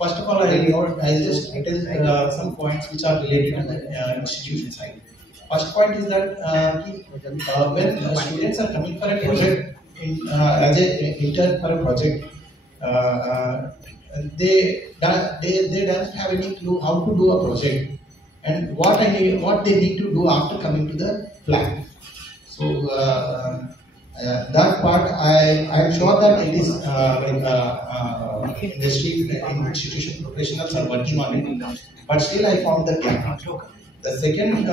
First of all, I'll just tell some points which are related to the institution side. First point is that when students are coming for a project, as an intern for a project, they don't have any clue how to do a project and what they need to do after coming to the plant. So that part, I am sure that it is industry institution professionals are working on it, but still I found that gap. The second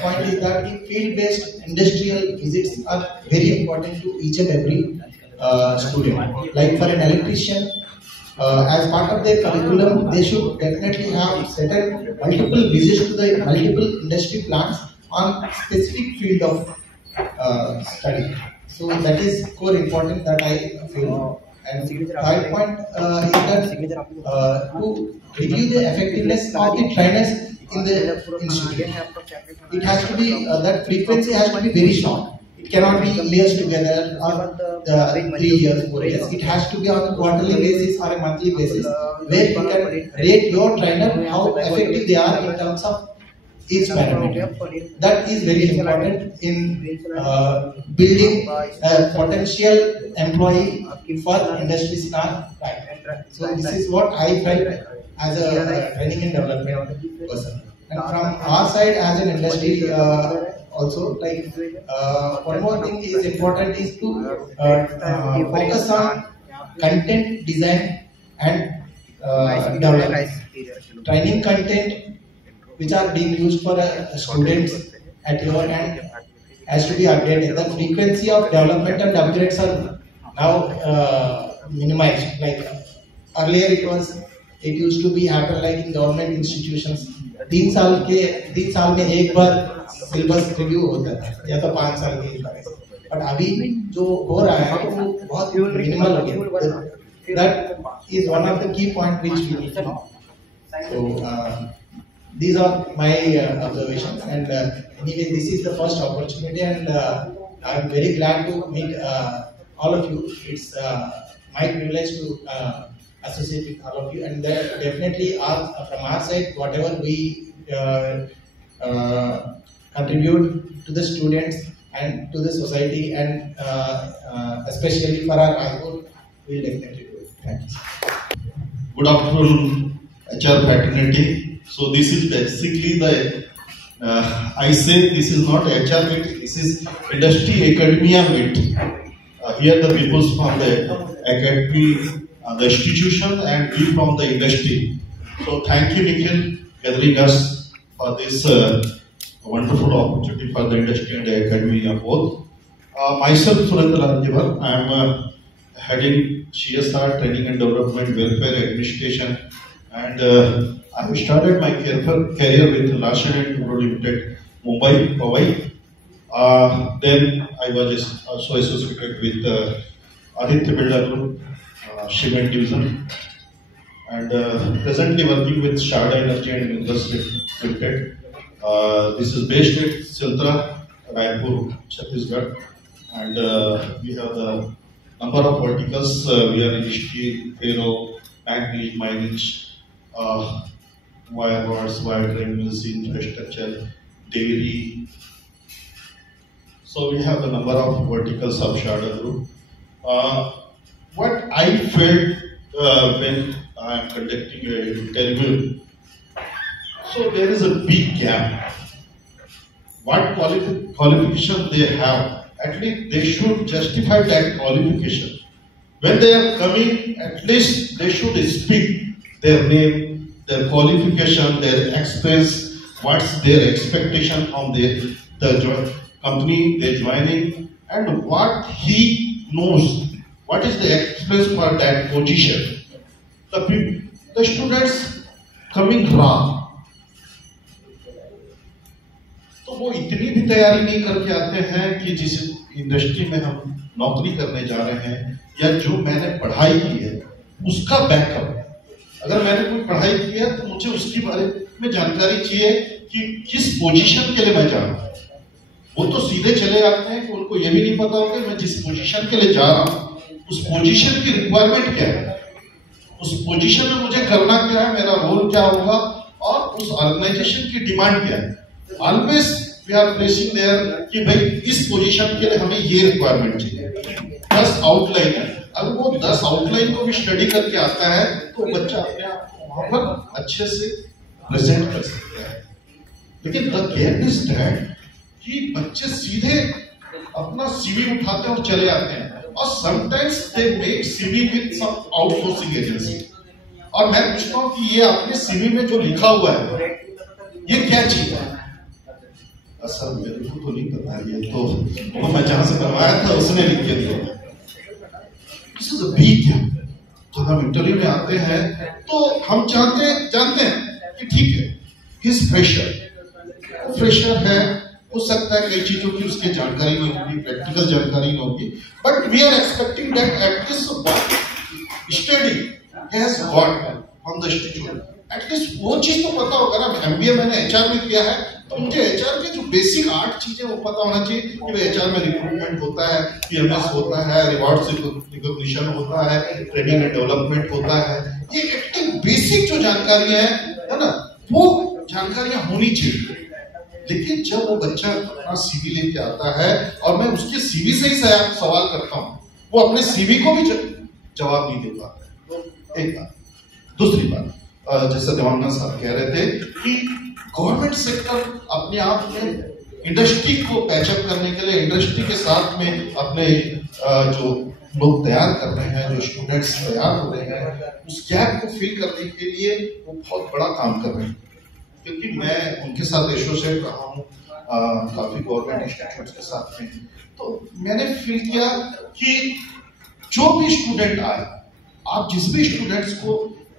point is that field-based industrial visits are very important to each and every student. Like for an electrician, as part of their curriculum, they should definitely have certain multiple visits to the multiple industry plants on specific field of study. So that is core important that I feel. And third point is that to review the effectiveness of the trainers in the institute. It has to be that frequency has to be very short. It cannot be years together or 3 years, 4 years. It has to be on a quarterly basis or a monthly basis, where you can rate your trainer how effective they are in terms of each parameter. That is very important in building a potential employee for industry star. Right. So this is what I felt as a training and development person. And from our side as an industry also, like one more thing is important is to focus on content design and development. Training content which are being used for students at your end has to be updated. The frequency of development and upgrades are now minimized. Like earlier it used to be happen like in government institutions. 3 साल में एक बार सिलेबस रिव्यू होता था या तो 5 साल के बाद. बट अभी जो हो रहा है वो बहुत मिनिमल हो गया. That is one of the key points which we need to know. So these are my observations, and anyway this is the first opportunity, and I am very glad to meet all of you. It's my privilege to associate with all of you, and definitely from our side whatever we contribute to the students and to the society, and especially for our Raipur, we will definitely do it. Thank you. Good afternoon, HR fraternity. So this is basically the I say this is not HR meet, this is industry academia meet. Here the people from the academy, the institution, and we from the industry. So thank you, Nikhil, gathering us for this wonderful opportunity for the industry and the academia both. Myself, Surendra Ranjivar, I am heading CSR, Training and Development, Welfare Administration, and I have started my career with Larsen & Toubro Limited, Mumbai, Powai. Then I was also associated with Aditya Birla Group, Cement Division, and presently working with Sharda Energy and Industry Limited. This is based at Siltra, Raipur, Chhattisgarh, and we have the number of verticals. We are in steel, ferro, manganese, mining, wire rods, wire drains, infrastructure, dairy. So we have the number of verticals of Sharda Group. What I felt when I am conducting an interview, so there is a big gap. What qualification they have, at least they should justify that qualification. When they are coming, at least they should speak their name, their qualification, their experience, what's their expectation from the company they're joining, and what he knows, what is the experience for that position. The students coming raw, तो वो इतनी भी तैयारी नहीं करके आते हैं कि जिस इंडस्ट्री में हम नौकरी करने जा रहे हैं या जो मैंने पढ़ाई की है उसका बैकअप. अगर मैंने कोई पढ़ाई की है तो मुझे उसके बारे में जानकारी चाहिए कि किस पोजीशन के लिए मैं जा रहा हूँ. वो तो सीधे चले आते हैं कि उनको ये भी नहीं पता होता मैं जिस पोजीशन के लिए जा रहा हूँ उस पोजीशन की रिक्वायरमेंट क्या है, उस पोजीशन में मुझे करना क्या है, मेरा रोल क्या होगा और उस ऑर्गेनाइजेशन की डिमांड क्या है. Always we are placing there कि भाई इस पोजीशन के लिए हमें ये रिक्वायरमेंट चाहिए. 10 आउटलाइन है, अगर वो 10 आउटलाइन को भी स्टडी करके आता है तो बच्चा अपने आप को वहां पर अच्छे से प्रेजेंट कर सकता है. लेकिन द गैप इज दैट कि बच्चे सीधे अपना सीवी उठाते हैं और चले आते हैं, और sometimes they make CV with some outsourcing agency. और मैं पूछता हूँ कि ये आपने सीवी में जो लिखा हुआ है ये क्या चीज है. सर मेरे को तो नहीं पता, ये तो मैं जहां से करवाया था उसने लिख के दिया. This is a big gap. तो हम इंटरव्यू में आते हैं तो हम जानते हैं कि ठीक है, हिज फ्रेशर है, हो सकता है कई चीजों की उसके जानकारी नहीं होगी, प्रैक्टिकल जानकारी नहीं होगी, but we are expecting that at least one study has got from the institute, at least वो चीज तो पता होगा ना। एमबीए मैंने एचआर में किया है, तो मुझे एचआर के जो बेसिक 8 चीजें वो पता होना चाहिए कि एचआर में रिक्रूटमेंट होता है, पीएमएस होता है, रिवॉर्ड रिकॉग्निशन होता है, ट्रेनिंग एंड डेवलपमेंट होता है। ये एक बेसिक जो जानकारी है ना, वो जानकारियां होनी चाहिए। लेकिन जब वो बच्चा अपना सीवी लेके आता है और मैं उसके सीवी से ही सवाल करता हूं, वो अपने सीवी को भी जवाब नहीं दे पाता। एक बात। दूसरी बात, जैसा देवानंद साहब कह रहे थे कि गवर्नमेंट सेक्टर अपने आप में इंडस्ट्री को पैचअप करने के लिए, इंडस्ट्री के साथ में अपने जो लोग तैयार कर रहे हैं, जो स्टूडेंट्स तैयार हो रहे हैं, उस गैप को फिल करने के लिए वो बहुत बड़ा काम कर रहे हैं। क्योंकि मैं उनके साथ एसोसिएट रहा हूँ काफी गवर्नमेंट इंस्टीट्यूट्स के साथ में, तो मैंने फील किया कि जो भी स्टूडेंट आए, आप जिस भी स्टूडेंट्स को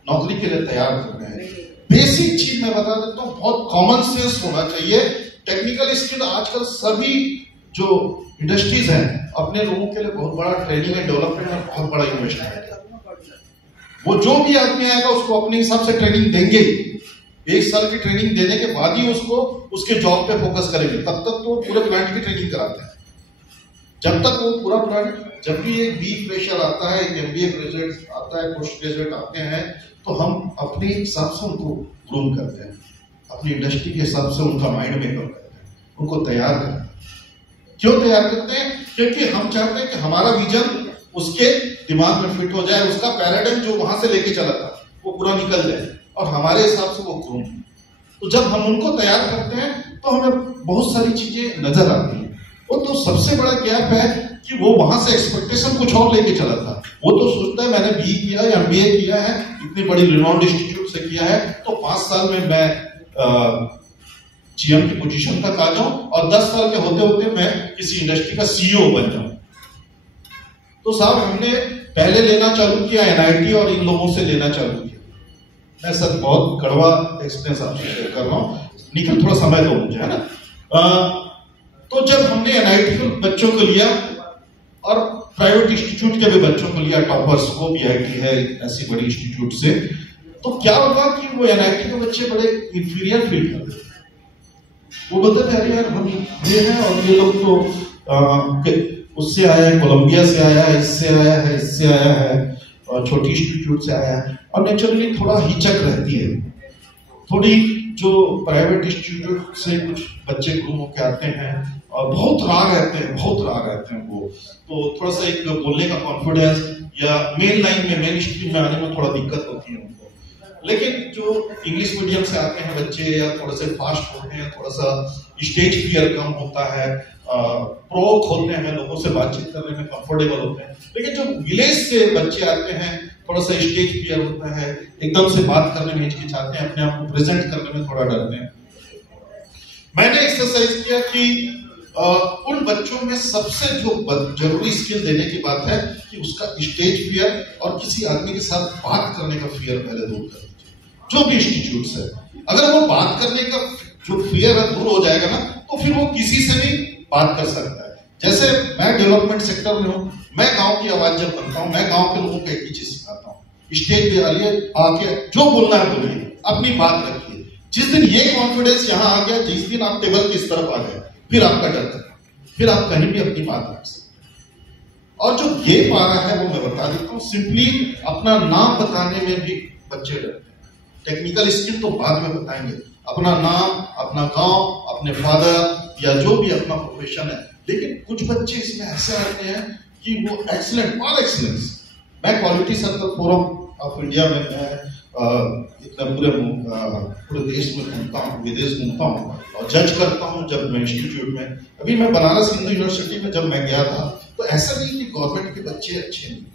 नौकरी के लिए तैयार कर रहे हैं, बेसिक चीज मैं बता देता हूँ, बहुत कॉमन सेंस होना चाहिए। टेक्निकल स्किल आजकल सभी जो इंडस्ट्रीज हैं अपने लोगों के लिए बहुत बड़ा ट्रेनिंग एंड डेवलपमेंट में बहुत बड़ा इन्वेस्टमेंट है। वो जो भी आदमी आएगा उसको अपने हिसाब से ट्रेनिंग देंगे, 1 साल की ट्रेनिंग देने के बाद ही उसको उसके जॉब पे फोकस करेंगे। तब तक तो पूरे प्लांट की ट्रेनिंग कराते हैं। जब तक वो पूरा प्लांट, जब भी एक बी फ्रेशर आता है, एक एमबीए ग्रेजुएट आता है, पोस्ट ग्रेजुएट आते हैं, तो हम अपने हिसाब से उनको ग्रूम करते हैं, अपनी इंडस्ट्री के हिसाब से उनका माइंड मेकअप करते हैं, उनको तैयार करते हैं। क्यों तैयार करते हैं? क्योंकि हम चाहते हैं कि हमारा विजन उसके दिमाग में फिट हो जाए, उसका पैराडाइम जो वहां से लेके चला था वो पूरा निकल जाए और हमारे हिसाब से वो ग्रूम। तो जब हम उनको तैयार करते हैं तो हमें बहुत सारी चीजें नजर आती हैं। वो तो सबसे बड़ा गैप है कि वो वहां से एक्सपेक्टेशन कुछ और लेके चला था। वो तो सोचता है मैंने बी किया या एमबीए किया है, इतनी बड़ी रिनाउंड इंस्टीट्यूट से किया है, तो 5 साल में मैं जीएम की पोजीशन तक आ जाऊं और 10 साल के होते होते मैं किसी इंडस्ट्री का सीईओ बन जाऊं। तो साहब हमने पहले लेना चालू किया एनआईटी और इन लोगों से लेना चालू किया। मैं सर बहुत कड़वा एक्सपीरियंस आपसे शेयर कर रहा हूं, निखिल थोड़ा समय दो मुझे, है ना। तो जब हमने एनआईटी के बच्चों को लिया और प्राइवेट इंस्टीट्यूट के भी बच्चों को लिया, टॉपर्स को, बीआईटी है ऐसी बड़ी इंस्टीट्यूट से, तो क्या होगा कि वो एनआईटी के बच्चे बड़े इंफीरियर फील करते हैं। वो बोलते थे अरे यार हम ये हैं और ये लोग तो उससे आया है, कोलंबिया से आया है, इससे आया है, इससे आया है, और छोटी इंस्टीट्यूट से आया है, और नेचुरली थोड़ा हिचक रहती है। थोड़ी जो प्राइवेट इंस्टीट्यूट से कुछ बच्चे ग्रूम होकर आते हैं और बहुत राह रहते हैं वो, तो थोड़ा सा एक बोलने का कॉन्फिडेंस या मेन लाइन में, मेन स्ट्रीम में आने में थोड़ा दिक्कत होती है उनको। लेकिन जो इंग्लिश मीडियम से आते हैं बच्चे या थोड़ा से फास्ट होते हैं, थोड़ा सा स्टेज फियर कम होता है, प्रोक होते हैं, लोगों से बातचीत करने में कंफर्टेबल होते हैं। लेकिन जो विलेज से बच्चे आते हैं थोड़ा सा स्टेज फियर होता है, एकदम से बात करने में हिचकिचाते हैं, अपने आप को प्रेजेंट करने में थोड़ा डरते हैं। मैंने एक्सरसाइज किया कि उन बच्चों में सबसे जो जरूरी स्किल देने की बात है कि उसका स्टेज फियर और किसी आदमी के साथ बात करने का फियर पहले दूर कर दीजिए। जो भी इंस्टीट्यूट है, अगर वो बात करने का जो फियर है दूर हो जाएगा ना, तो फिर वो किसी से भी बात कर सकता है। जैसे मैं डेवलपमेंट सेक्टर में हूँ, मैं गांव की आवाज जब बनता हूँ, मैं गांव के लोगों को एक ही चीज सिखाता हूँ, स्टेज पे आके जो बोलना है बोलिए, अपनी बात रखिए। जिस दिन ये कॉन्फिडेंस यहाँ आ गया, जिस दिन आप टेबल की इस तरफ आ गए, फिर आपका डर खत्म, फिर आप कहीं भी अपनी बात रख सकते। और जो गेप आ रहा है वो मैं बता देता हूँ, सिंपली अपना नाम बताने में भी बच्चे डरते हैं। टेक्निकल स्किल तो बाद में बताएंगे, अपना नाम, अपना गांव, अपने फादर या जो भी अपना प्रोफेशन है। लेकिन कुछ बच्चे इसमें ऐसे आते हैं कि वो एक्सीलेंट, ऑल एक्सीलेंस। मैं quality circle forum of India में मैं इतना पूरे देश में घूमता हूँ, विदेश घूमता हूँ और जज करता हूँ। जब मैं इंस्टीट्यूट में, अभी मैं बनारस हिंदू यूनिवर्सिटी में जब मैं गया था, तो ऐसा नहीं कि गवर्नमेंट के बच्चे अच्छे नहीं।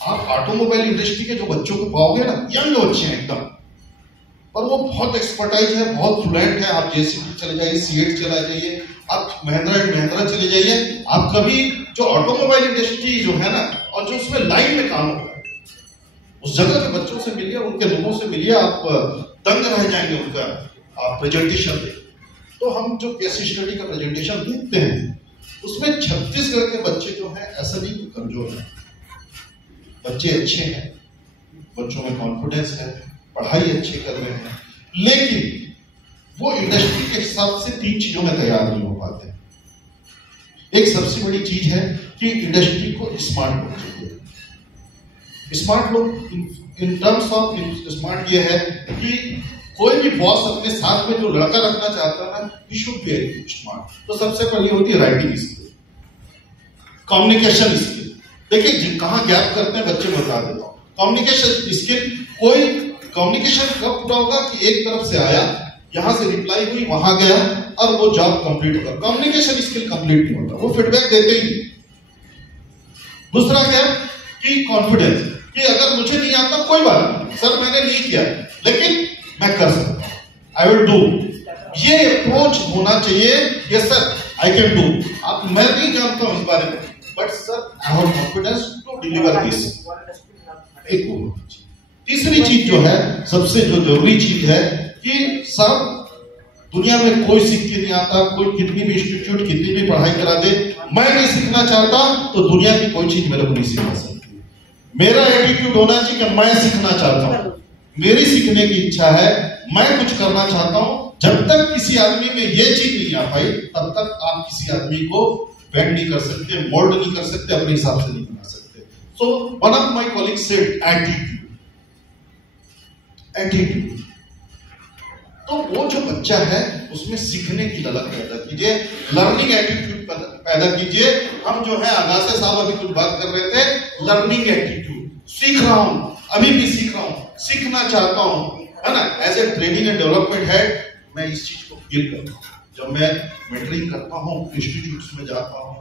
आप ऑटोमोबाइल इंडस्ट्री के जो बच्चों को पाओगे ना, यंग बच्चे हैं एकदम, और वो बहुत एक्सपर्टाइज है, बहुत फ्लुएंट है। आप जेसीबी चले जाइए, सीएट चला जाइए, आप महिंद्रा चले जाइए, आप कभी जो ऑटोमोबाइल इंडस्ट्री जो है ना, और जो उसमें लाइन में काम होता है, उस जगह के बच्चों से मिलिए, उनके लोगों से मिलिए, आप दंग रह जाएंगे उनका आप प्रेजेंटेशन देख। तो हम जो केस स्टडी का प्रेजेंटेशन देखते हैं उसमें छत्तीसगढ़ के बच्चे जो हैं ऐसा नहीं कि कमजोर है, बच्चे अच्छे हैं, बच्चों में कॉन्फिडेंस है, पढ़ाई अच्छी कर रहे हैं, लेकिन वो इंडस्ट्री के हिसाब से 3 चीजों में तैयार नहीं हो पाते। एक सबसे बड़ी चीज है कि इंडस्ट्री को स्मार्ट लोग चाहिए। स्मार्ट लोग इन टर्म्स ऑफ स्मार्ट ये है कि कोई भी बॉस अपने साथ में जो लड़का रखना चाहता है ही शुड बी स्मार्ट। तो सबसे पहले होती है राइटिंग स्किल, कम्युनिकेशन स्किल। देखिए कहां गैप करते हैं बच्चे बता देता हूं। कम्युनिकेशन स्किल, कोई कम्युनिकेशन कब पूरा होगा कि एक तरफ से आया, यहां से रिप्लाई हुई, वहां गया और वो जॉब कंप्लीट होगा। कम्युनिकेशन स्किल कंप्लीट नहीं होता, वो फीडबैक देते ही। दूसरा क्या कि कॉन्फिडेंस, कि अगर मुझे नहीं आता कोई बात नहीं, सर मैंने नहीं किया लेकिन मैं कर सकता हूं, आई विल डू। ये अप्रोच होना चाहिए, yes sir I can do. आप मैं नहीं जानता हूं इस बारे में, but sir I have confidence to deliver this. एक तीसरी चीज जो है, सबसे जो जरूरी चीज है कि सब दुनिया में कोई सीख के नहीं आता, कोई कितनी भी इंस्टीट्यूट कितनी भी पढ़ाई करा दे, मैं नहीं सीखना चाहता तो दुनिया की कोई चीज मेरे को नहीं सिखा सकती। मेरा एटीट्यूड होना चाहिए कि मैं सीखना चाहता हूं, मेरी सीखने की इच्छा है, मैं कुछ करना चाहता हूं। जब तक किसी आदमी में ये चीज नहीं आ पाई तब तक आप किसी आदमी को बेंड नहीं कर सकते, मोल्ड नहीं कर सकते, अपने हिसाब से नहीं बना सकते। So one of my colleagues said attitude. तो वो जो बच्चा है उसमें सीखने की ललक पैदा कीजिए, लर्निंग एटीट्यूड पैदा कीजिए। हम जो है आगासे साहब अभी कुछ बात कर रहे थे, लर्निंग एटीट्यूड, सीख रहा हूं, अभी भी सीख रहा हूं, सीखना चाहता हूं, है ना। As a training and development head मैं इस चीज को फील करता हूं। जब मैं मेंटरिंग करता हूं, इंस्टीट्यूट्स में जाता हूं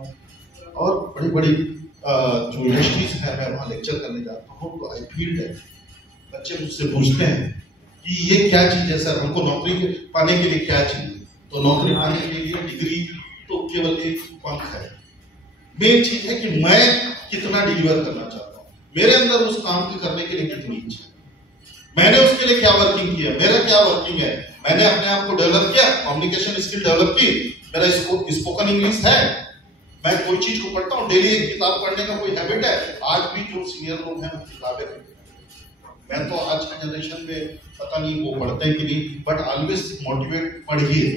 और बड़ी बड़ी जो इंडस्ट्रीज है मैं वहां लेक्चर करने जाता हूं, तो आई फील दैट बच्चे मुझसे पूछते हैं कि ये क्या चीज है सर, हमको नौकरी पाने के लिए क्या चाहिए। तो नौकरी पाने के लिए डिग्री तो केवल एक पंख है, मेन चीज है कि मैं कितना डिलीवर करना चाहता हूं, मेरे अंदर उस काम को करने के लिए कितनी इच्छा है, मैंने उसके लिए क्या वर्किंग किया, मेरा क्या वर्किंग है, मैंने अपने आप को डेवलप किया, कम्युनिकेशन स्किल डेवलप की, मेरा स्पोकन इंग्लिश है, मैं कोई चीज को पढ़ता हूँ, डेली एक किताब पढ़ने का कोई हैबिट है। आज भी जो सीनियर लोग हैं वो किताबें पढ़ते हैं, मैं तो आज के जनरेशन में पता नहीं वो पढ़ते हैं कि नहीं, बट ऑलवेज मोटिवेट, पढ़िए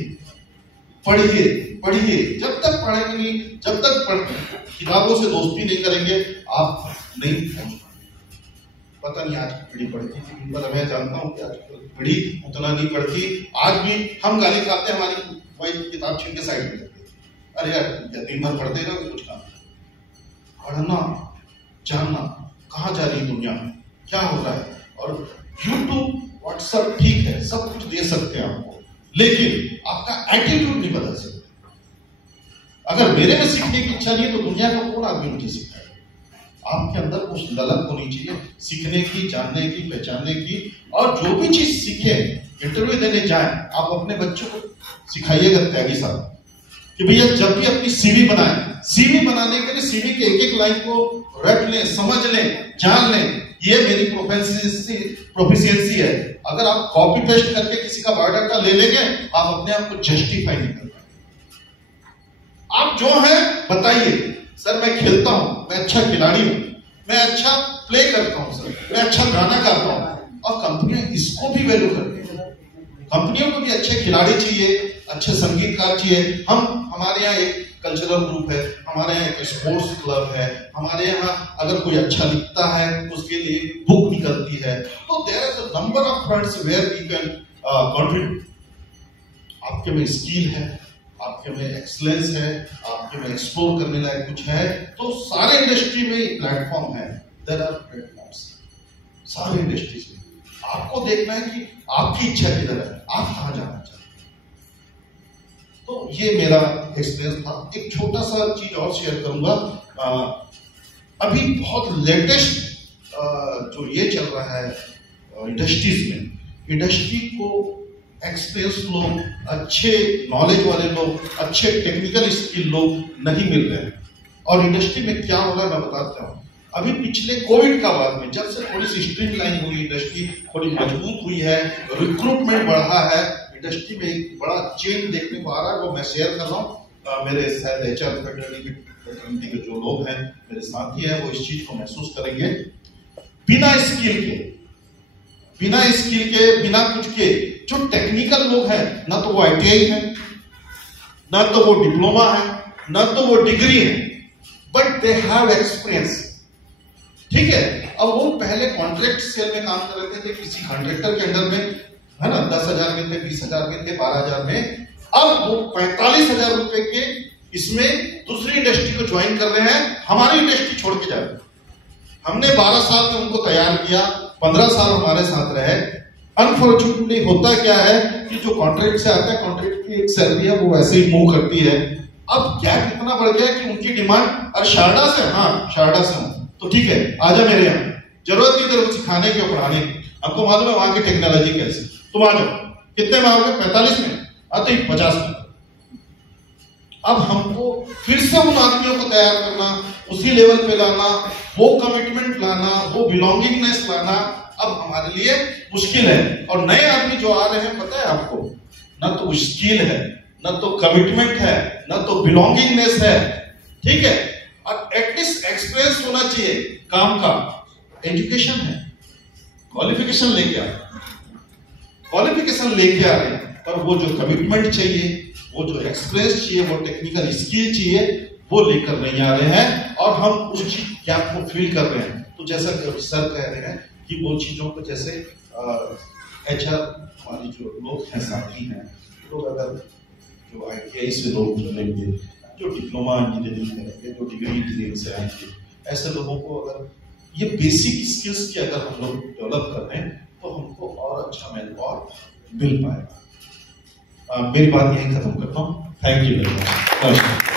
पढ़िए पढ़िए। जब तक पढ़ेंगे नहीं, जब तक किताबों से दोस्ती नहीं करेंगे आप नहीं पहुंच पाएंगे। पता नहीं आज की पीढ़ी पढ़ती थी, पर मैं जानता हूँ कि आज की पीढ़ी उतना नहीं पढ़ती। आज भी हम गाली खाते हैं, हमारी वही किताब छीन के साइड में रखते हैं, अरे यार दिन भर पढ़ते ना कुछ काम। पढ़ना, जानना कहाँ जा रही दुनिया में, क्या हो रहा है। और यूट्यूब, व्हाट्सएप ठीक है, सब कुछ दे सकते हैं आपको, लेकिन आपका एटीट्यूड नहीं बदल सकते। अगर मेरे में सीखने की इच्छा नहीं है तो दुनिया का कौन आदमी मुझे सिखाएगा। आपके अंदर उस ललक होनी चाहिए सीखने की, जानने की, पहचानने की। और जो भी चीज सीखे, इंटरव्यू देने जाए, आप अपने बच्चों को सिखाइएगा त्यागी साहब कि भैया जब भी अपनी सीवी बनाए, सीवी बनाने के लिए सीवी के एक एक लाइन को रट लें, समझ लें, जान लें, ये मेरी प्रोफिशिएंसी है। अगर आप कॉपी पेस्ट करके किसी का बायोडाटा ले लेंगे, आप अपने आप को जस्टिफाई नहीं कर पाएंगे। आप जो है बताइए, सर मैं खेलता हूं, मैं अच्छा खिलाड़ी हूं, मैं अच्छा प्ले करता हूं, सर मैं अच्छा गाना गाता हूं। और कंपनियां इसको भी वैल्यू करती हैं, कंपनियों को भी अच्छे खिलाड़ी चाहिए, अच्छे संगीतकार चाहिए। हमारे यहाँ एक कल्चरल ग्रुप है, हमारे यहाँ एक स्पोर्ट्स क्लब है, हमारे यहाँ अगर कोई अच्छा लिखता है उसके लिए बुक निकलती है। तो there is a number of fronts where you can contribute. आपके में स्किल है, आपके में एक्सलेंस है, आपके में एक्सप्लोर करने लायक कुछ है, तो सारे इंडस्ट्री में प्लेटफॉर्म है। देयर आर प्लेटफॉर्म्स सारे इंडस्ट्रीज में। आपको देखना है कि आपकी इच्छा किधर है, आप कहां जाना चाहते हैं। तो ये मेरा एक्सपीरियंस था। एक छोटा सा चीज और शेयर करूंगा। अभी बहुत लेटेस्ट जो ये चल रहा है इंडस्ट्रीज में, इंडस्ट्री को एक्सपीरियंस लोग, अच्छे नॉलेज वाले लोग, अच्छे टेक्निकल स्किल लोग नहीं मिल रहे हैं। और इंडस्ट्री में क्या हो रहा है मैं बताता हूँ। अभी पिछले कोविड का बाद में जब से थोड़ी सी स्ट्रीमलाइन हुई, इंडस्ट्री थोड़ी मजबूत हुई है, रिक्रूटमेंट बढ़ा है, इंडस्ट्री में एक बड़ा चेंज देखने को आ रहा है, वो मैं शेयर कर रहा हूँ। मेरे शायद एचआर फैकल्टी के जो लोग हैं, मेरे साथी हैं, वो इस चीज को महसूस करेंगे। बिना स्किल के, बिना कुछ के जो टेक्निकल लोग हैं, ना तो वो आईटीआई है, ना तो वो डिप्लोमा है, ना तो वो डिग्री है, बट दे हैव एक्सपीरियंस। ठीक है, अब वो पहले कॉन्ट्रैक्ट सेल में काम कर रहे थे किसी कॉन्ट्रैक्टर के अंडर में, है ना, 10,000 में थे, 20,000 में थे, 12,000 में, अब वो 45,000 रुपए के इसमें दूसरी इंडस्ट्री को ज्वाइन कर रहे हैं, हमारी इंडस्ट्री छोड़ के जा रहे हैं। हमने 12 साल में उनको तैयार किया, 15 साल हमारे साथ रहे। अनफॉर्चुनेटली होता क्या है कि जो कॉन्ट्रैक्ट से आता है, कॉन्ट्रैक्ट की एक सैलरी है वो वैसे ही मूव करती है। अब गैप इतना बढ़ गया कि उनकी डिमांड, और शारदा से, हाँ शारदा से हूं तो ठीक है, आजा मेरे यहाँ, जरूरत नहीं तेरे को सिखाने की और पढ़ाने की, हमको मालूम है वहां की टेक्नोलॉजी कैसे, तुम आ जाओ। कितने में आओगे? 45 में आते ही 50 में। अब हमको फिर से उन आदमियों को तैयार करना, उसी लेवल पे लाना, वो कमिटमेंट लाना, वो बिलोंगिंगनेस लाना, अब हमारे लिए मुश्किल है। और नए आदमी जो आ रहे हैं, पता है आपको, ना तो स्किल है, ना तो कमिटमेंट है, ना तो बिलोंगिंगनेस है। ठीक है, और एटलीस्ट एक्सपीरियंस होना चाहिए काम का। एजुकेशन है, क्वालिफिकेशन लेके आ रहे हैं, पर वो जो कमिटमेंट चाहिए, वो जो एक्सपीरियंस चाहिए, वो टेक्निकल स्किल चाहिए, वो लेकर नहीं आ रहे हैं, और हम उस चीज गैप को फील कर रहे हैं। तो जैसा सर कह रहे हैं कि वो चीजों को, जैसे एचआर हमारी जो लोग हैं, साथी हैं, लोग अगर जो आईटीआई से लोग जुड़ेंगे, जो डिप्लोमा इंजीनियरिंग करेंगे, जो डिग्री इंजीनियरिंग से आएंगे, ऐसे लोगों को अगर ये बेसिक स्किल्स की अगर हम लोग डेवलप कर रहे हैं, तो हमको और अच्छा मैन पावर मिल पाएगा। मेरी बात यही खत्म करता हूँ। Thank you very much.